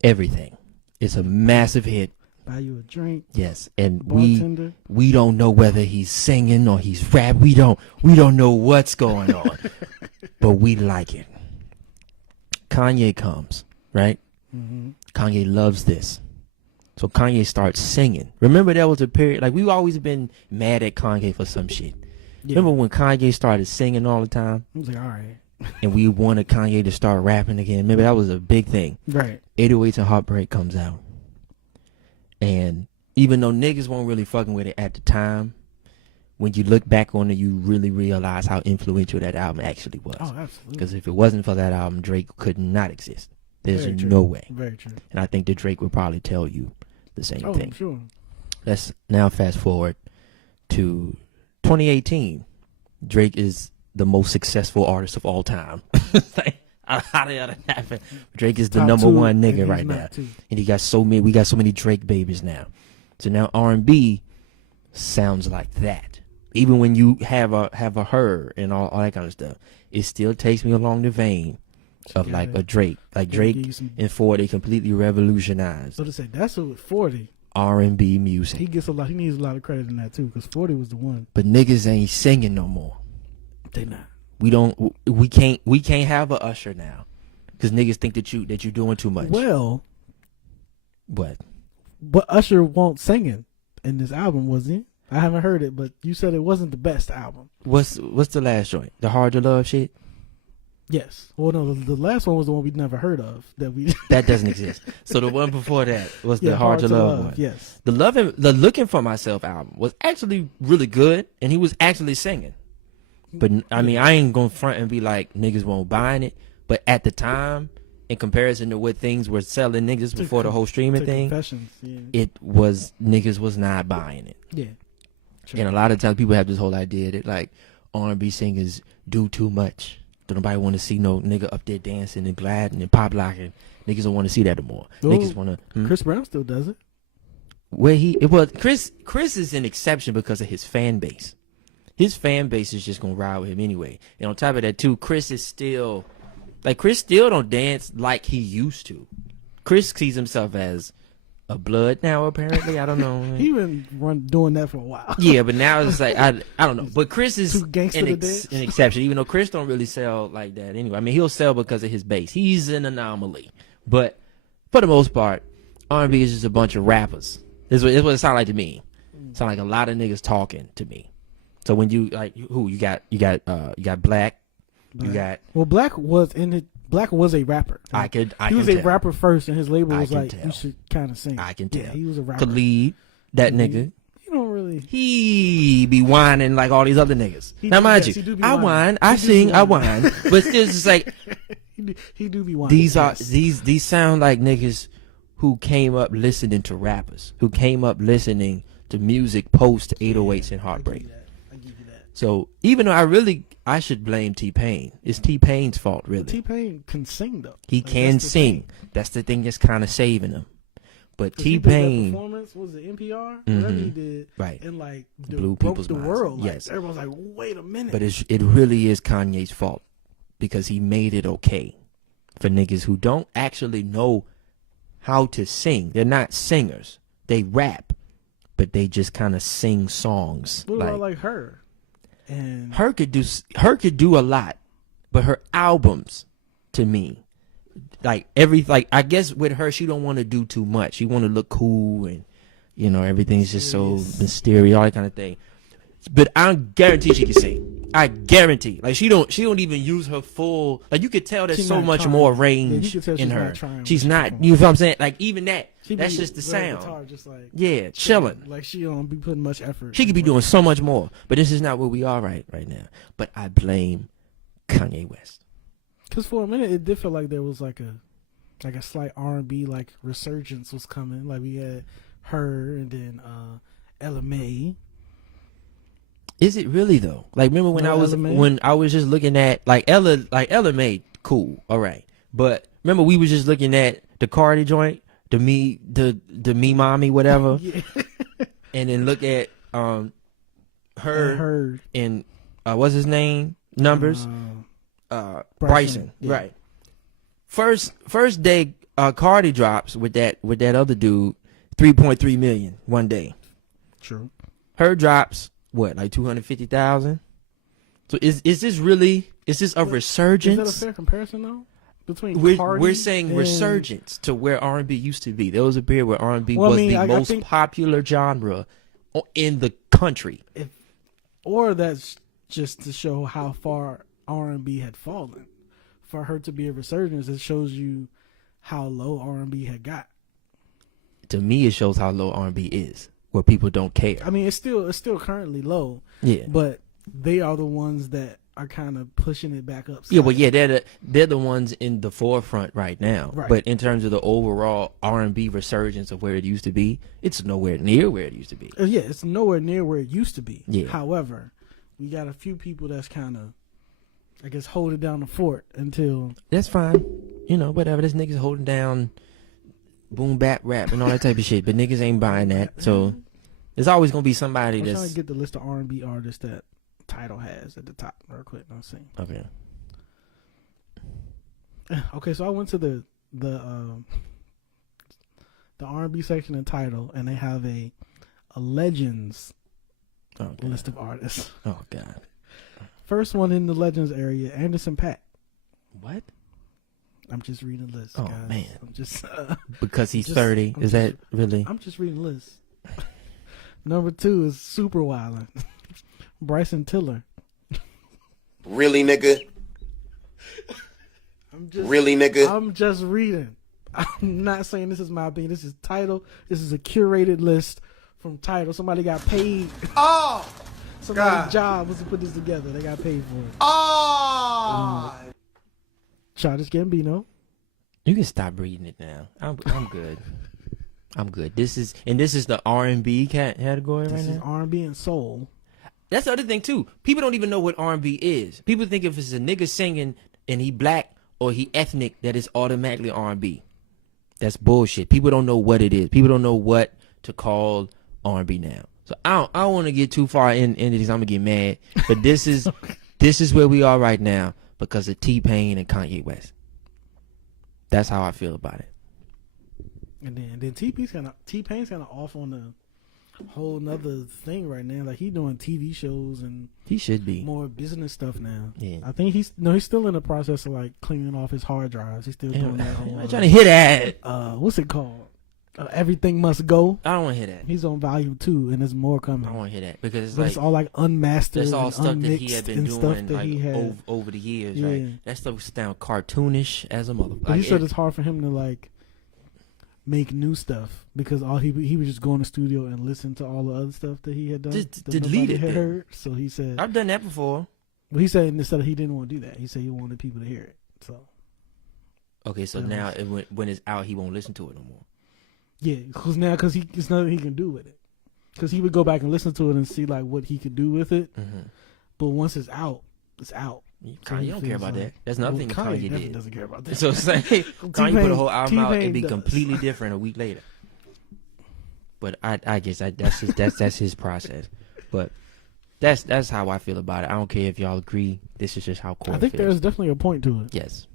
everything. It's a massive hit. Buy You a Drink. Yes, and Bartender. we don't know whether he's singing or he's rap. We don't know what's going on, but we like it. Kanye comes, right? Mm-hmm. Kanye loves this. So Kanye starts singing. Remember there was a period, like we've always been mad at Kanye for some shit. Yeah. Remember when Kanye started singing all the time? I was like, all right. And we wanted Kanye to start rapping again. Remember that was a big thing. Right. 808s and Heartbreak comes out. And even though niggas weren't really fucking with it at the time, when you look back on it, you really realize how influential that album actually was. Oh, absolutely. Because if it wasn't for that album, Drake could not exist. There's no way. Very true. And I think that Drake would probably tell you the same thing. Oh, sure. Let's now fast forward to 2018. Drake is the most successful artist of all time. How did that happen? Drake is the Top #1 two, nigga right now, and we got so many Drake babies now. So now R&B sounds like that. Even when you have a her and all that kind of stuff, it still takes me along the vein of like a Drake. Like Drake and 40 completely revolutionized. So to say that's with 40 R&B music. He needs a lot of credit in that too, because 40 was the one. But niggas ain't singing no more. They not. We can't have a Usher now, because niggas think that you're doing too much. Well, what? But Usher won't singing in this album, was he? I haven't heard it, but you said it wasn't the best album. What's the last joint? The Hard to Love shit? Yes. Well, no, the last one was the one we'd never heard of. That doesn't exist. So the one before that was the Hard to Love one. Yes. The Looking for Myself album was actually really good, and he was actually singing. But I mean, I ain't gonna front and be like niggas won't buying it. But at the time, in comparison to what things were selling niggas before the whole streaming thing, it was niggas was not buying it. Yeah. Sure. And a lot of times people have this whole idea that like R&B singers do too much. Don't nobody want to see no nigga up there dancing and gliding and pop locking. Niggas don't want to see that anymore. Niggas want to. Chris Brown still does it. Chris is an exception because of his fan base. His fan base is just gonna ride with him anyway. And on top of that too, Chris still don't dance like he used to. Chris sees himself as a blood now, apparently. I don't know. He been doing that for a while. Yeah, but now it's like I don't know. But Chris is an an exception, even though Chris don't really sell like that anyway. I mean, he'll sell because of his base. He's an anomaly. But for the most part, R&B is just a bunch of rappers. This is what it sounds like to me. It sounds like a lot of niggas talking to me. So when you like you got Black. You got Black was in it. Black was a rapper. I He can was a tell. rapper first, and his label I was can like, tell. "You should kind of sing." I can tell. Yeah, he was a rapper. Khalid, that nigga. You don't really. He be whining like all these other niggas. He Now, do- mind yes, he you, do be I whining. whine, I He do sing, be I whining. whine, but still, it's just like He do be whining. these are yes. these sound like niggas who came up listening to rappers, who came up listening to music post 808s and Heartbreak. I give you that. So even though I should blame T-Pain. It's T-Pain's fault, really. T-Pain can sing though. He Like, can that's the sing. thing. That's the thing that's kind of saving him. But 'Cause he did that T-Pain, performance, what was it NPR? Whatever he did, right, and like blew broke people's the minds. world. Like, Yes. everyone's like, wait a minute. but it really is Kanye's fault because he made it okay for niggas who don't actually know how to sing. They're not singers. They rap, but they just kind of sing songs. What about like her? And Her could do a lot, but her albums, to me, like I guess with her, she don't want to do too much. She want to look cool and everything's just so mysterious, all that kind of thing. But I guarantee she can sing. I guarantee. Like she don't even use her full. Like you could tell there's She's so not much trying. more Yeah, you range could tell in she's her. not trying She's when not. she You know what I'm saying? Like even that. she That's be just the playing sound. guitar, just like Yeah, chilling. Like she don't be putting much effort. She could be doing so much more. But this is not where we are right now. But I blame Kanye West. Because for a minute, it did feel like there was like a slight R&B like resurgence was coming. Like we had her and then Ella May. Is it really though? Like remember when No, Ella May? when I was just looking at Ella May, cool, all right. But remember we was just looking at the Cardi joint, the me mommy whatever, Yeah. and then look at her And and what's his name? Numbers. Bryson. yeah. Right. First day Cardi drops with that other dude, 3.3 million one day. True. Her drops what, like 250,000? So is this a resurgence? Is that a fair comparison though? Between Cardi We're saying and... resurgence to where R&B used to be. There was a period where R&B Well, I was mean, the I most think- popular genre in the country. Or that's just to show how far R&B had fallen. For her to be a resurgence, it shows you how low R&B had got. To me, it shows how low R&B is, where people don't care. I mean, it's still currently low. Yeah. But they are the ones that are kind of pushing it back up. Yeah, well, yeah, they're the ones in the forefront right now. Right. But in terms of the overall R&B resurgence of where it used to be, it's nowhere near where it used to be. Yeah, it's nowhere near where it used to be. Yeah. However, we got a few people that's kind of, I guess, holding down the fort until... That's fine. Whatever. This niggas holding down boom bap rap and all that type of shit, but niggas ain't buying that. So there's always gonna be somebody I'm that's trying to get the list of R&B artists that Tidal has at the top real quick. Let's see. okay. Okay, so I went to the R&B section in Tidal, and they have a Legends list of artists. Oh god. First one in the Legends area, Anderson .Paak. What? I'm just reading the list. Oh, guys. man. I'm just Because he's just- 30. I'm Is that really? I'm just reading the list. Number 2 is Super Wildin', Bryson Tiller. Really, nigga? Really, nigga? I'm just reading. I'm not saying this is my opinion. This is Tidal. This is a curated list from Tidal. Somebody got paid. Oh! Somebody's job was to put this together. They got paid for it. Oh! Childish Gambino. You can stop reading it now. I'm good. I'm good. This is the R&B category right This is now. R&B and soul. That's the other thing too. People don't even know what R&B is. People think if it's a nigga singing and he black or he ethnic that it's automatically R&B. That's bullshit. People don't know what it is. People don't know what to call R&B now. So I don't want to get too far into this. I'm gonna get mad. But this is where we are right now because of T-Pain and Kanye West. That's how I feel about it. And then T-Pain's kind of off on a whole nother thing right now. Like, he doing TV shows and He should be. more business stuff now. Yeah. I think he's still in the process of like cleaning off his hard drives. He's still doing that whole I'm trying to hit that. what's it called? Everything Must Go. I don't want to hear that. He's on volume 2, and there's more coming. I don't want to hear that because it's all like unmastered. That's all and stuff that he had been doing that he had. over the years. Right? That stuff sound cartoonish as a motherfucker. But he said it's hard for him to like make new stuff because all he was just go in the studio and listen to all the other stuff that he had done. Just delete it. Heard. So he said, I've done that before. Well, he said instead he didn't want to do that. He said he wanted people to hear it. So. Okay, so now when it's out, he won't listen to it no more. Yeah, because it's nothing he can do with it. Because he would go back and listen to it and see like what he could do with it. Mm-hmm. But once it's out, it's out. Kanye don't care about that. That's nothing Kanye did. Doesn't care about that. So it's like Kanye put a whole album out and be completely different a week later. But I guess that's his process. But that's how I feel about it. I don't care if y'all agree. This is just how Corey I think feels. there's definitely a point to it. Yes.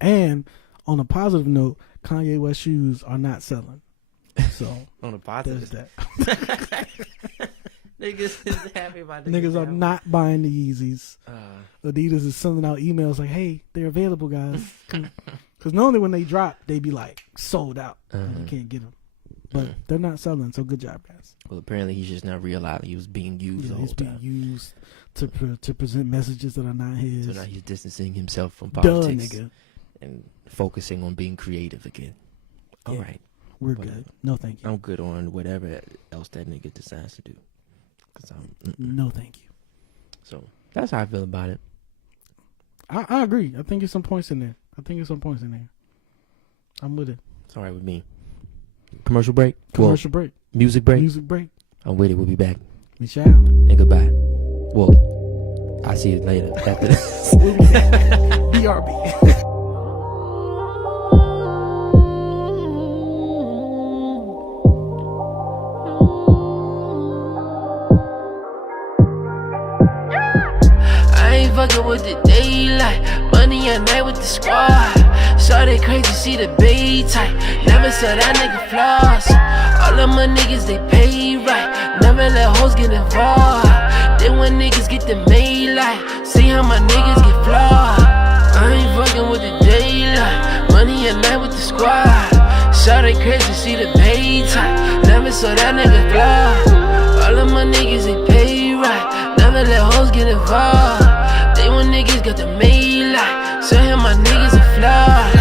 And on a positive note, Kanye West shoes are not selling. So on a positive, that. Niggas is happy about this. Niggas are not buying the Yeezys. Adidas is sending out emails like, "Hey, they're available, guys." Because normally when they drop, they be like sold out. You can't get them, but they're not selling. So good job, guys. Well, apparently he's just not realizing he was being used the whole time. He's being used to present messages that are not his. So now he's distancing himself from politics nigga. And focusing on being creative again. All right. We're good. No, thank you. I'm good on whatever else that nigga decides to do. No, thank you. So that's how I feel about it. I agree. I think there's some points in there. I'm with it. It's all right with me. Commercial break? Break. Music break? Music break. I'm with it. We'll be back. We shall. And goodbye. Well, I'll see you later after this. BRB. Fuckin' with the daylight, money at night with the squad. Saw they crazy, see the bay tight. Never saw that nigga floss. All of my niggas, they pay right. Never let hoes get involved. Then when niggas get the Maylite, see how my niggas get flawed. I ain't fucking with the daylight, money at night with the squad. Saw they crazy, see the bay tight. Never saw that nigga floss. All of my niggas, they pay right. Never let hoes get involved. They when niggas got the mail light, so him my niggas a fly.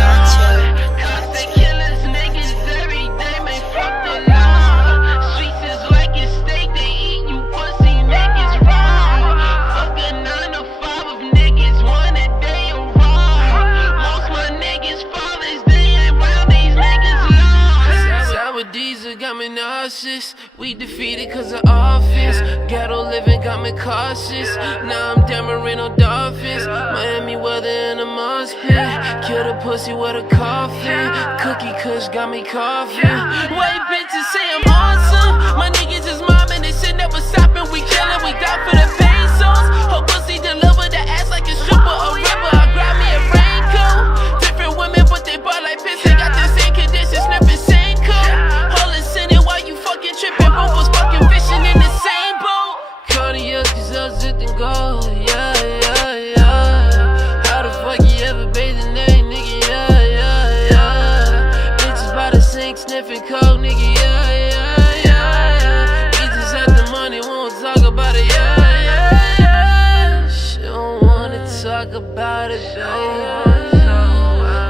Constant killers, niggas every day, man, fuck the law. Streets is like a steak, they eat you pussy niggas wrong. Fuck a 9 to 5 of niggas, one a day around. Most my niggas fathers, they ain't round these niggas long. Sour diesel got me nauseous. We defeated cause of office. Ghetto living got me cautious. Now I'm Demarino Dolphins. Miami weather in a mosh pit. Kill the pussy with a coffin. Cookie Kush got me coughing. White bitches say I'm awesome. My niggas is mobbing, this shit never stopping. We killin', we die for the pesos. Her pussy deliver the ass like a stripper or ripper. I grab me a raincoat. Different women, but they bought like piss. They got the same conditions, sniffing same coat. Hold it, sitting while you fucking tripping. Both was fucking fishing in the same boat. Cardio, cause I was it and go. Yeah, yeah, yeah. How the fuck you ever bathe in that, nigga? Yeah, yeah, yeah. Bitches by the sink sniffing coke, nigga. Yeah, yeah, yeah. We just had the money, we won't talk about it. Yeah, yeah, yeah. She don't wanna talk about it, baby.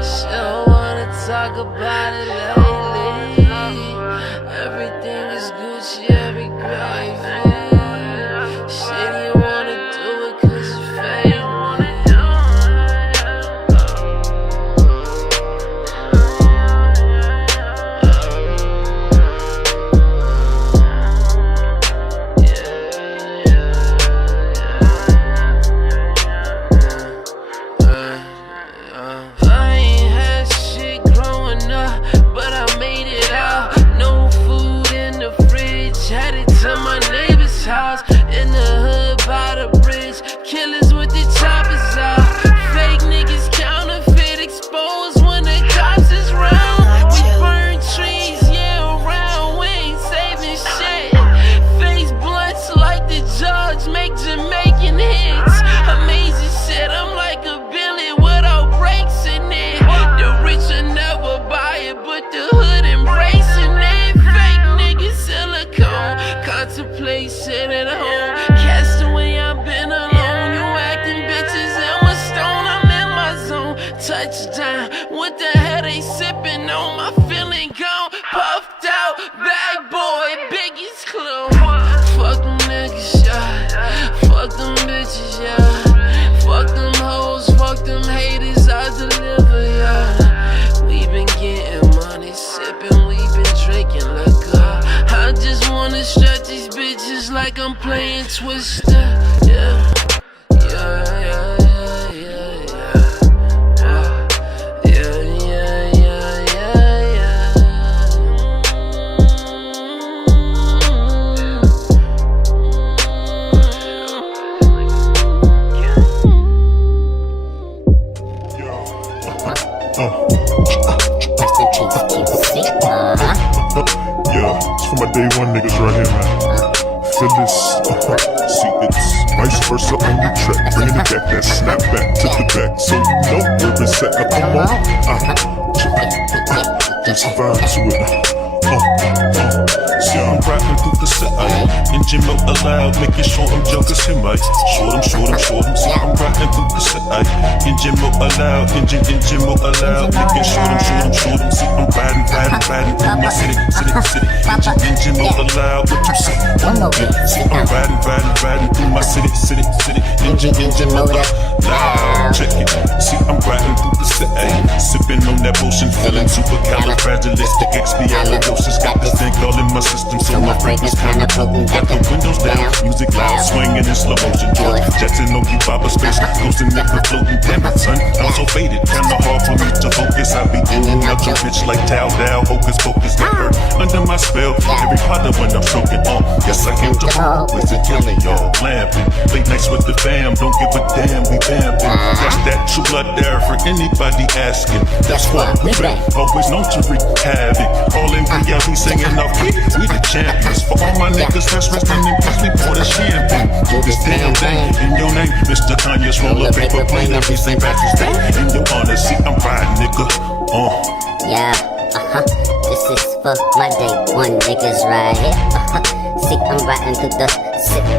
She don't wanna talk about it lately. Everything is Gucci, every gravy. Shit, you wanna do it cause you fake me. I ain't had shit growing up, touchdown. What the hell they sipping on? My feeling gone, puffed out, bad boy, Biggie's clone. Fuck them niggas, yeah. Fuck them bitches, yeah. Fuck them hoes, fuck them haters, I deliver, yeah. We been getting money, sipping, we been drinking liquor. I just wanna stretch these bitches like I'm playing Twister, yeah. Yeah, yeah, yeah, yeah, yeah. Yeah, yeah, yeah, yeah, yeah. Yeah, it's for my day one niggas right here, man. Feel this, see it's vice versa on the track. Bringing it back, that snap back to the back. So you know urban set, now come on. Just vibe to it. See I'm rapping through the set, engine mode allowed, making sure I'm jokers him, Short him. See I'm rapping through the set, engine mode allowed, engine mode allowed, making sure I'm. See I'm riding through my city. Engine mode allowed, what you say? See I'm riding through my city. Engine mode allowed, check it. See I'm riding through the set, sipping on that potion, feeling supercalifragilistic, expialidocious. Got this thing all in my system, so my fragrance kinda potent. Got the windows down, music loud, swinging in slow motion. George Jetson on you, Baba Space, coasting nigga floating. Damn it, son, I'm so faded, kinda hard for me to focus. I be in and out your bitch like Tao Dow, hocus pocus. Got her under my spell, every Potter when I'm stroking on. Yes, I came to home, with the killing y'all, lamping. Late nights with the fam, don't give a damn, we vamping. That's that true blood there for anybody asking. That's why we back, always known to wreak havoc. All in we singing up, we the champions. For all my niggas that's resting in peace, we pour the champagne. Do this damn thing in your name, Mr. Kanye's roll up paper plane. Every St. Patrick's Day in your honor. See I'm riding, nigga. Yeah, this is for my day one niggas right here. See I'm riding through the city.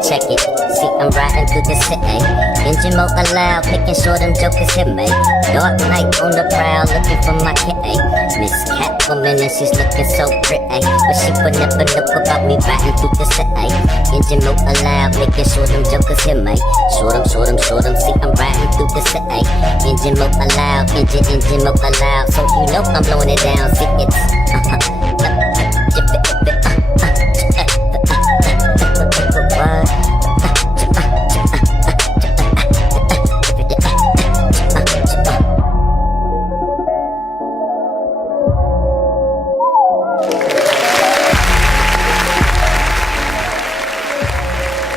Check it, see I'm riding through the city. Engine mode allowed, making sure them jokers hit me. Dark night on the prowl, looking for my kitty. Miss Catwoman and she's looking so pretty, but she would never know about me riding through the city. Engine mode allowed, making sure them jokers hit me. Short them, see I'm riding through the city. Engine mode allowed, engine mode allowed, so you know I'm blowing it down. See it's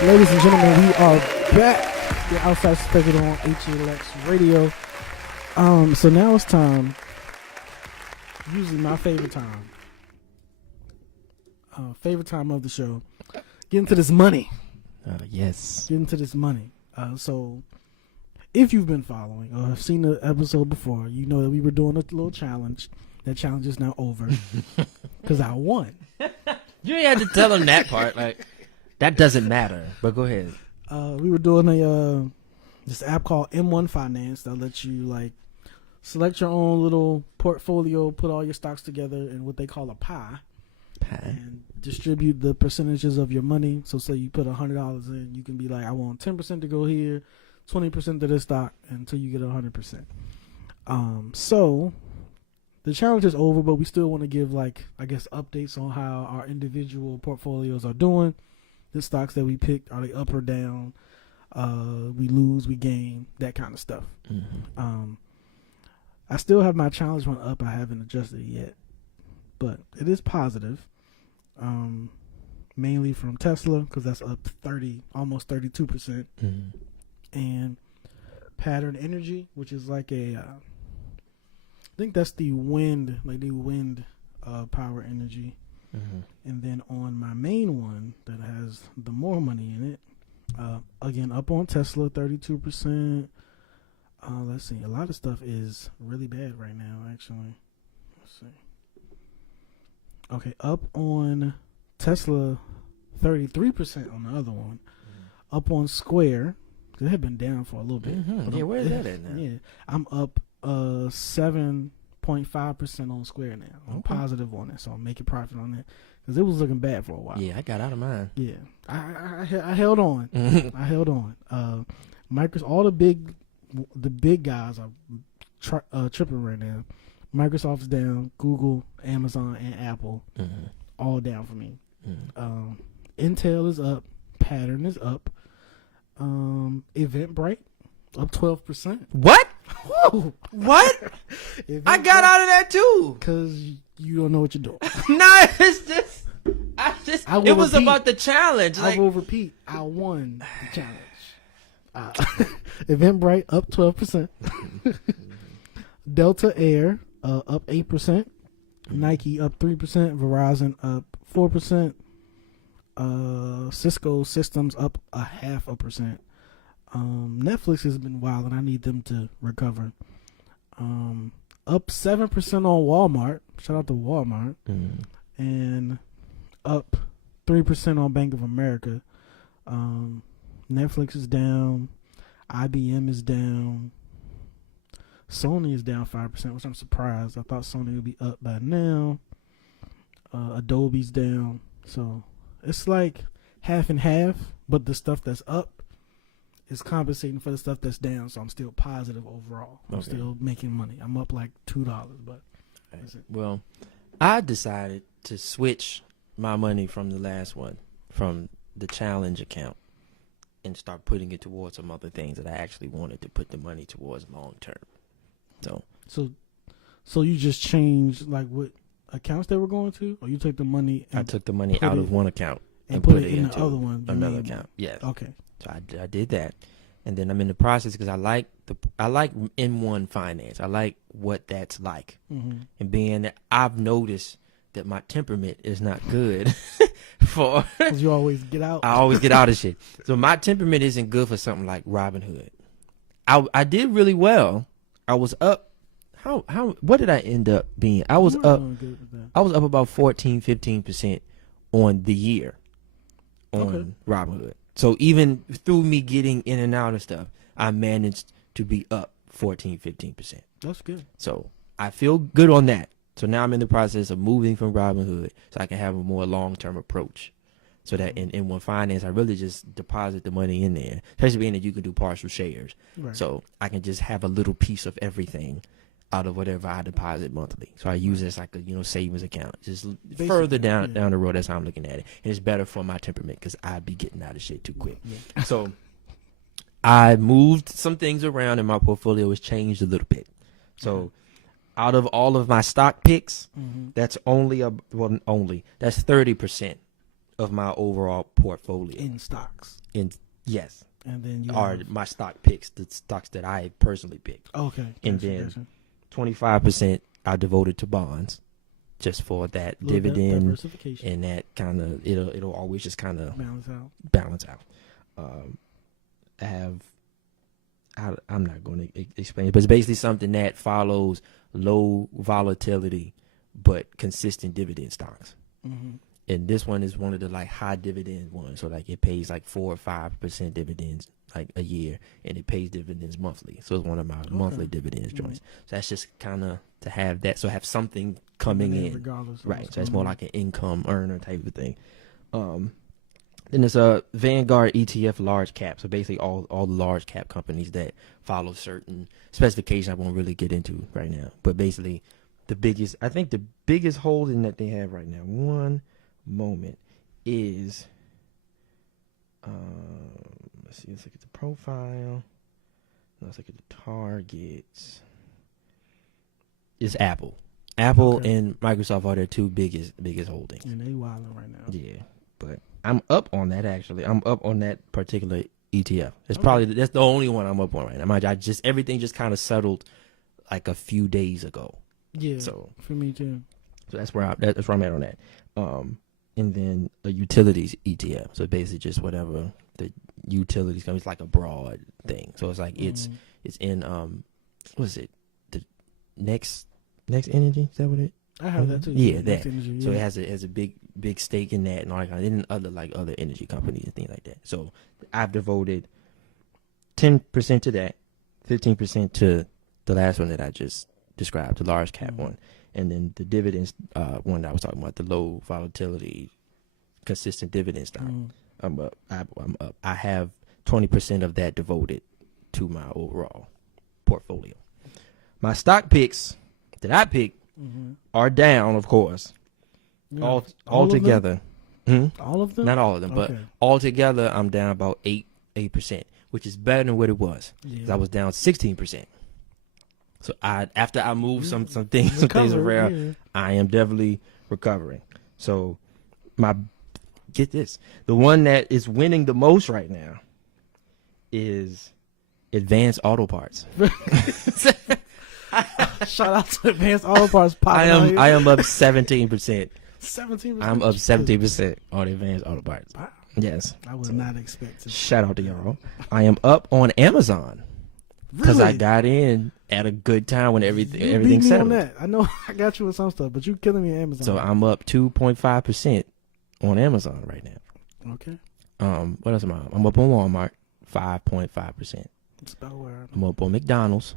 Ladies and gentlemen, we are back. The Outside Perspective on HLX Radio. So now it's time. Usually my favorite time. Favorite time of the show. Get into this money. Yes. Get into this money. So if you've been following or have seen the episode before, you know that we were doing a little challenge. That challenge is now over because I won. You ain't had to tell them that part. Like that doesn't matter. But go ahead. We were doing this app called M1 Finance that lets you like select your own little portfolio, put all your stocks together in what they call a pie. And distribute the percentages of your money. So say you put $100 in, you can be like, I want 10% to go here, 20% to this stock until you get 100%. So the challenge is over, but we still want to give like, I guess, updates on how our individual portfolios are doing. The stocks that we picked, are they up or down? We lose, we gain, that kind of stuff. Mm-hmm. I still have my challenge one up. I haven't adjusted it yet, but it is positive. Mainly from Tesla because that's up 30, almost 32%, mm-hmm. and Pattern Energy, which is like I think that's the wind, like the wind power energy, mm-hmm. and then on my main one that has the more money in it, again up on Tesla 32%. Let's see, a lot of stuff is really bad right now. Actually, let's see. Okay, up on Tesla, 33% on the other one. Mm-hmm. Up on Square, It had been down for a little bit. Yeah, where's that at now? Yeah, I'm up 7.5% on Square now. I'm positive on it, so I'm making profit on it because it was looking bad for a while. Yeah, I got out of mine. Yeah, I held on. I held on. Microsoft, all the big guys are tripping right now. Microsoft's down. Google, Amazon, and Apple all down for me. Intel is up. Pattern is up. Eventbrite up 12%. What? What? I got out of that too. Because you don't know what you're doing. No, it's just, it was repeat. about the challenge. I will repeat. I won the challenge. Eventbrite up 12%. Delta Air up 8%. Nike up 3%. Verizon up 4%. Cisco Systems up 0.5%. Netflix has been wild, and I need them to recover. Up 7% on Walmart. Shout out to Walmart. And up 3% on Bank of America. Netflix is down. IBM is down. Sony is down 5%, which I'm surprised. I thought Sony would be up by now. Adobe's down. So it's like half and half, but the stuff that's up is compensating for the stuff that's down. So I'm still positive overall. I'm still making money. I'm up like $2, but that's it. Well, I decided to switch my money from the last one, from the challenge account, and start putting it towards some other things that I actually wanted to put the money towards long term. So you just changed like what accounts they were going to, or you took the money? I took the money out of one account and put it in the other one, another account. Yes. Okay. So I did that, and then I'm in the process because I like M1 finance. I like what that's like, and being that I've noticed that my temperament is not good for. Because you always get out. I always get out of shit. So my temperament isn't good for something like Robinhood. I did really well. I was up. What did I end up being? I was up about 14-15% on the year on Robinhood. So even through me getting in and out of stuff, I managed to be up 14-15%. That's good. So I feel good on that. So now I'm in the process of moving from Robinhood so I can have a more long-term approach. So that in M1 Finance, I really just deposit the money in there, especially being that you can do partial shares. Right. So I can just have a little piece of everything out of whatever I deposit monthly. So I use it as like a savings account. Just basically, further down the road, that's how I'm looking at it. And it's better for my temperament because I'd be getting out of shit too quick. Yeah. So I moved some things around and my portfolio has changed a little bit. So out of all of my stock picks, that's that's 30% of my overall portfolio in stocks. Yes. And then my stock picks, the stocks that I personally picked. Okay. And then 25% I devoted to bonds, just for that dividend and that kind of it'll always just kind of balance out. I'm not going to explain it, but it's basically something that follows low volatility but consistent dividend stocks. And this one is one of the like high dividend ones. So like it pays like 4 or 5% dividends like a year, and it pays dividends monthly. So it's one of my monthly dividends joints. So that's just kind of to have that. So have something coming in. Regardless. Right. So it's more like an income earner type of thing. Then there's a Vanguard ETF large cap. So basically all the large cap companies that follow certain specifications I won't really get into right now. But basically the biggest holding that they have right now, one moment, is let's look at the profile. Let's look at the targets. It's Apple and Microsoft are their two biggest holdings, and they wilding right now. Yeah, but I'm up on that. Actually, I'm up on that particular ETF. It's probably that's the only one I'm up on right now. Everything just kind of settled like a few days ago. Yeah, so for me too. So that's where I'm at on that. And then a utilities ETF. So basically just whatever the utilities company. It's like a broad thing. So it's like it's in what is it? The next energy? Is that what it? I have that too. Yeah, that. Energy, so it has a big stake in that and all that kind of, and other energy companies and things like that. So I've devoted 10% to that, 15% to the last one that I just described, the large cap one, and then the dividends one that I was talking about, the low volatility, consistent dividend stock. I'm up. I'm up. I have 20% of that devoted to my overall portfolio. My stock picks that I pick are down, of course. Yeah. All together. All of them? Not all of them, but altogether I'm down about 8%, which is better than what it was. Yeah. I was down 16%. So after I moved some things around, I am definitely recovering. So get this, the one that is winning the most right now is Advanced Auto Parts. Shout out to Advanced Auto Parts. I am up 17%. 17%. I'm up 17% on Advanced Auto Parts. Wow. Yes. I was not expecting. Shout out to y'all. I am up on Amazon because I got in at a good time when everything settled. On that. I know I got you with some stuff, but you killing me at Amazon. So I'm up 2.5% on Amazon right now. Okay. What else am I up? I'm up on Walmart, 5.5%. That's about where I'm up on McDonald's,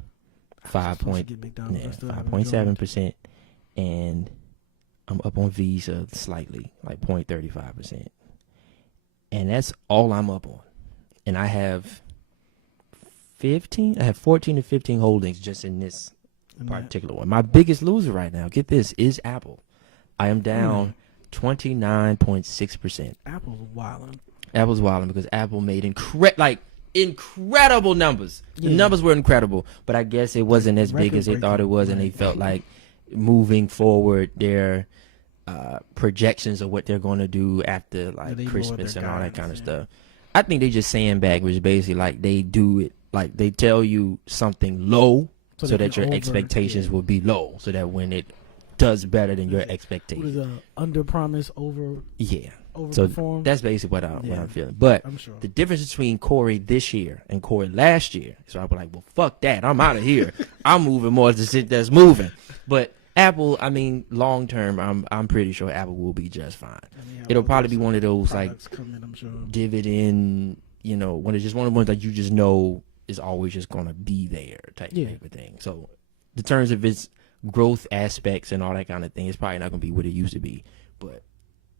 5.7%, and I'm up on Visa slightly, like 0.35%. And that's all I'm up on. And I have 14 to 15 holdings just in this particular one. My biggest loser right now, get this, is Apple. I am down 29.6%. Apple's wilding. Apple's wilding because Apple made incredible numbers. The numbers were incredible, but I guess it wasn't as big as they thought it was, and they felt like moving forward their projections of what they're going to do after Christmas and all that kind of stuff. I think they just sandbag, which is basically like they do it, like they tell you something low so that your expectations will be low, so that when it does better than your expectations. What is under promise, over overperform? So that's basically what I'm feeling. But the difference between Corey this year and Corey last year, so I was like, well, fuck that. I'm out of here. I'm moving more to shit that's moving. But Apple, I mean, long term, I'm pretty sure Apple will be just fine. It'll probably be one of those dividend, when it's just one of the ones that you just know is always just gonna be there type of thing. So in terms of its growth aspects and all that kind of thing, it's probably not gonna be what it used to be, but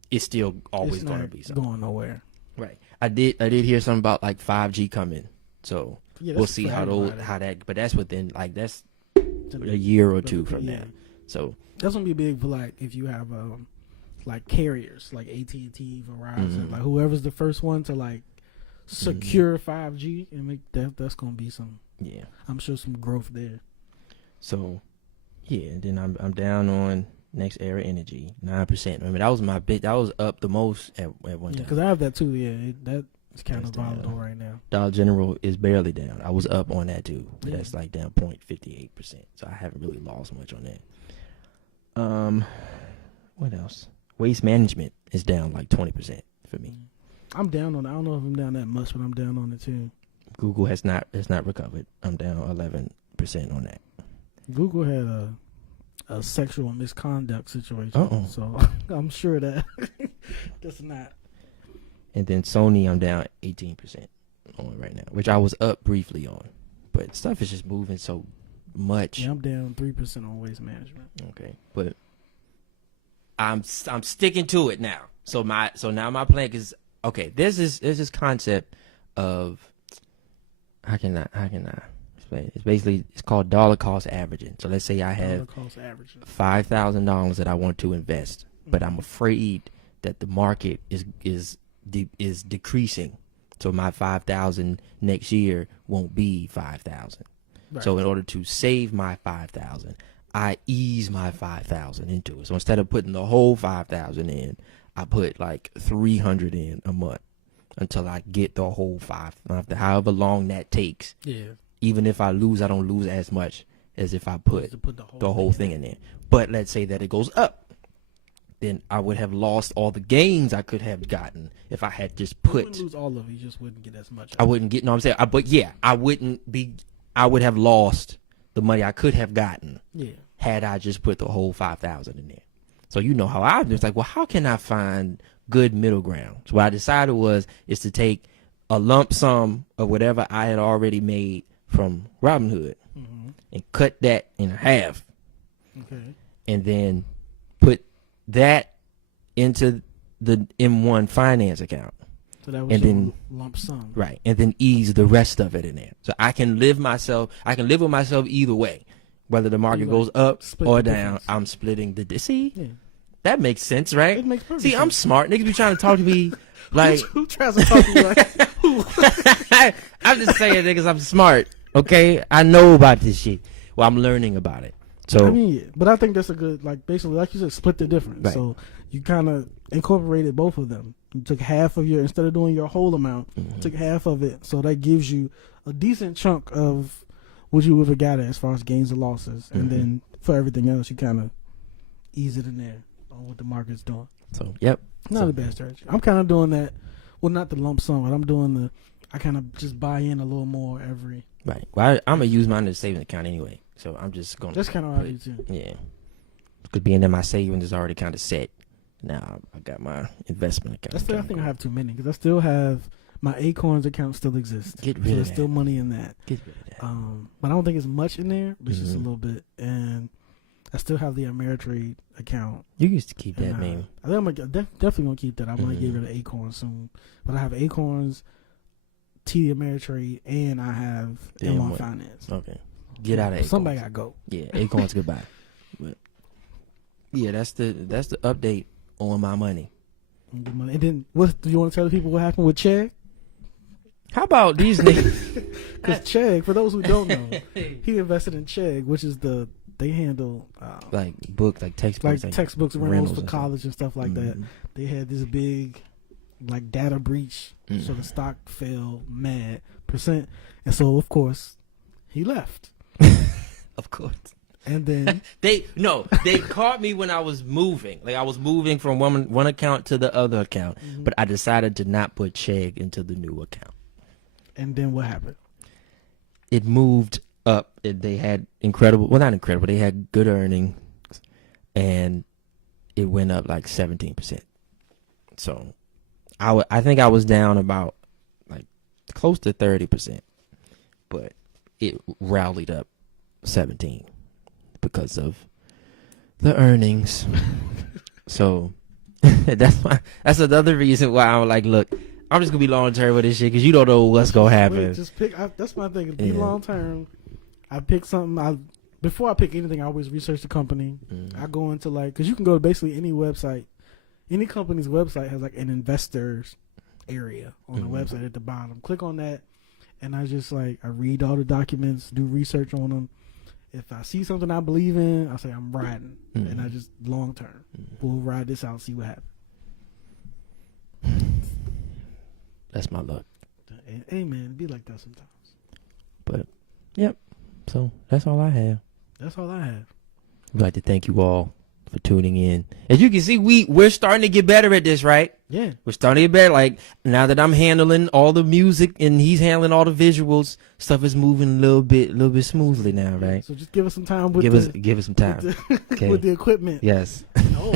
it's still always gonna be something. Going nowhere. Right. I did hear something about like 5G coming, so we'll see how that. But that's within that's a year or two from now. So that's gonna be big for if you have carriers like AT&T, Verizon, like whoever's the first one to secure 5G and make that's gonna be some. Yeah, I'm sure some growth there. So and then I'm down on Next Era Energy, 9%. Remember that was my big. That was up the most at one time. Because I have that too. Yeah, that's kind of volatile right now. Dollar General is barely down. I was up on that too. But that's down 0.58%. So I haven't really lost much on that. What else? Waste Management is down 20% for me. I'm down on it. I don't know if I'm down that much, but I'm down on it too. Google has not recovered. I'm down 11% on that. Google had a sexual misconduct situation, so I'm sure that that's not. And then Sony, I'm down 18% on right now, which I was up briefly on, but stuff is just moving so much. Yeah, I'm down 3% on Waste Management. Okay, but I'm sticking to it now. So now my plan is There's this concept of how can I explain? It's called dollar cost averaging. So let's say I have $5,000 that I want to invest, but I'm afraid that the market is decreasing. So my 5,000 next year won't be 5,000. Right. So in order to save my 5,000, I ease my 5,000 into it. So instead of putting the whole 5,000 in, I put 300 in a month until I get the whole 5,000. However long that takes. Yeah. Even if I lose, I don't lose as much as if I put the whole thing in there. But let's say that it goes up. Then I would have lost all the gains I could have gotten if I had just put. You wouldn't lose all of it. You just wouldn't get as much. I wouldn't get. No, I'm saying. I wouldn't be. I would have lost the money I could have gotten. Yeah. Had I just put the whole 5,000 in there. So you know how I was like, well, how can I find good middle ground? So what I decided is to take a lump sum of whatever I had already made from Robinhood and cut that in half. Okay. And then put that into the M1 finance account. So that was and your then lump sum. Right. And then ease the rest of it in there. So I can live with myself either way. Whether the market goes up or down, I'm splitting the see? Yeah. That makes sense, right? It makes perfect sense. I'm smart. Niggas be trying to talk to me like who tries to talk to you like who? I'm just saying, niggas, I'm smart. Okay? I know about this shit. Well, I'm learning about it. So I mean, yeah, but I think that's a good, like, basically, like you said, split the difference. Right. So you kind of incorporated both of them. You took half of your, instead of doing your whole amount, took half of it. So that gives you a decent chunk of what you would have got as far as gains and losses. And then for everything else, you kind of ease it in there on what the market's doing. So, yep. Not a bad strategy. I'm kind of doing that. Well, not the lump sum, but I'm doing I kind of just buy in a little more every. Right. Well, I'm going to use mine as a savings account anyway. So I'm just going to. That's kind of how I do too. Yeah. Because being that my savings is already kind of set. Now I got my investment account. I think I have too many because I still have my Acorns account still exists. Get rid so of there's that. still money in that. Get rid of that. But I don't think it's much in there. It's just a little bit, and I still have the Ameritrade account. You used to keep that, man. I think I'm definitely gonna keep that. I'm gonna get rid of Acorns soon, but I have Acorns, TD Ameritrade, and I have M1 Finance. Okay, get out of Acorns. Somebody gotta go. Yeah, Acorns goodbye. But yeah, that's the update on my money. And then, what do you want to tell the people what happened with Chegg? How about these niggas? Because Chegg, for those who don't know, he invested in Chegg, which is they handle like books, like textbooks, like textbooks rentals for and college and stuff like that. They had this big like data breach, so the stock fell mad percent, and so of course he left. Of course. And then they caught me when I was moving. Like I was moving from one account to the other account, but I decided to not put Chegg into the new account. And then what happened? It moved up. They had not incredible. They had good earnings, and it went up like 17%. So I think I was down about like close to 30%, but it rallied up 17 because of the earnings. So that's another reason why I'm like, look, I'm just gonna be long term with this shit because you don't know what's gonna happen. Just pick. That's my thing. Be long term. I pick something. Before I pick anything, I always research the company. I go into because you can go to basically any website. Any company's website has like an investors area on the website at the bottom. Click on that, and I just I read all the documents, do research on them. If I see something I believe in, I say I'm riding, and I just long term. We'll ride this out, see what happens. That's my luck. Hey man, it be like that sometimes. But yep. So that's all I have. That's all I have. I'd like to thank you all for tuning in. As you can see, we're starting to get better at this, right? Yeah. We're starting to get better. Like now that I'm handling all the music and he's handling all the visuals, stuff is moving a little bit smoothly now, right? So just give us some time with give us some time. Okay. With the equipment. Yes. Oh.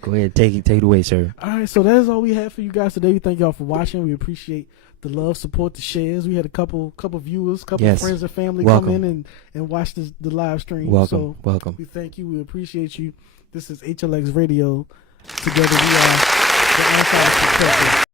Go ahead, take it away, sir. All right, so that is all we have for you guys today. We thank y'all for watching. We appreciate the love, support, the shares. We had a couple viewers, friends and family come in and watch the live stream. Welcome. We thank you. We appreciate you. This is HLX Radio. Together we are the Outside Perspective.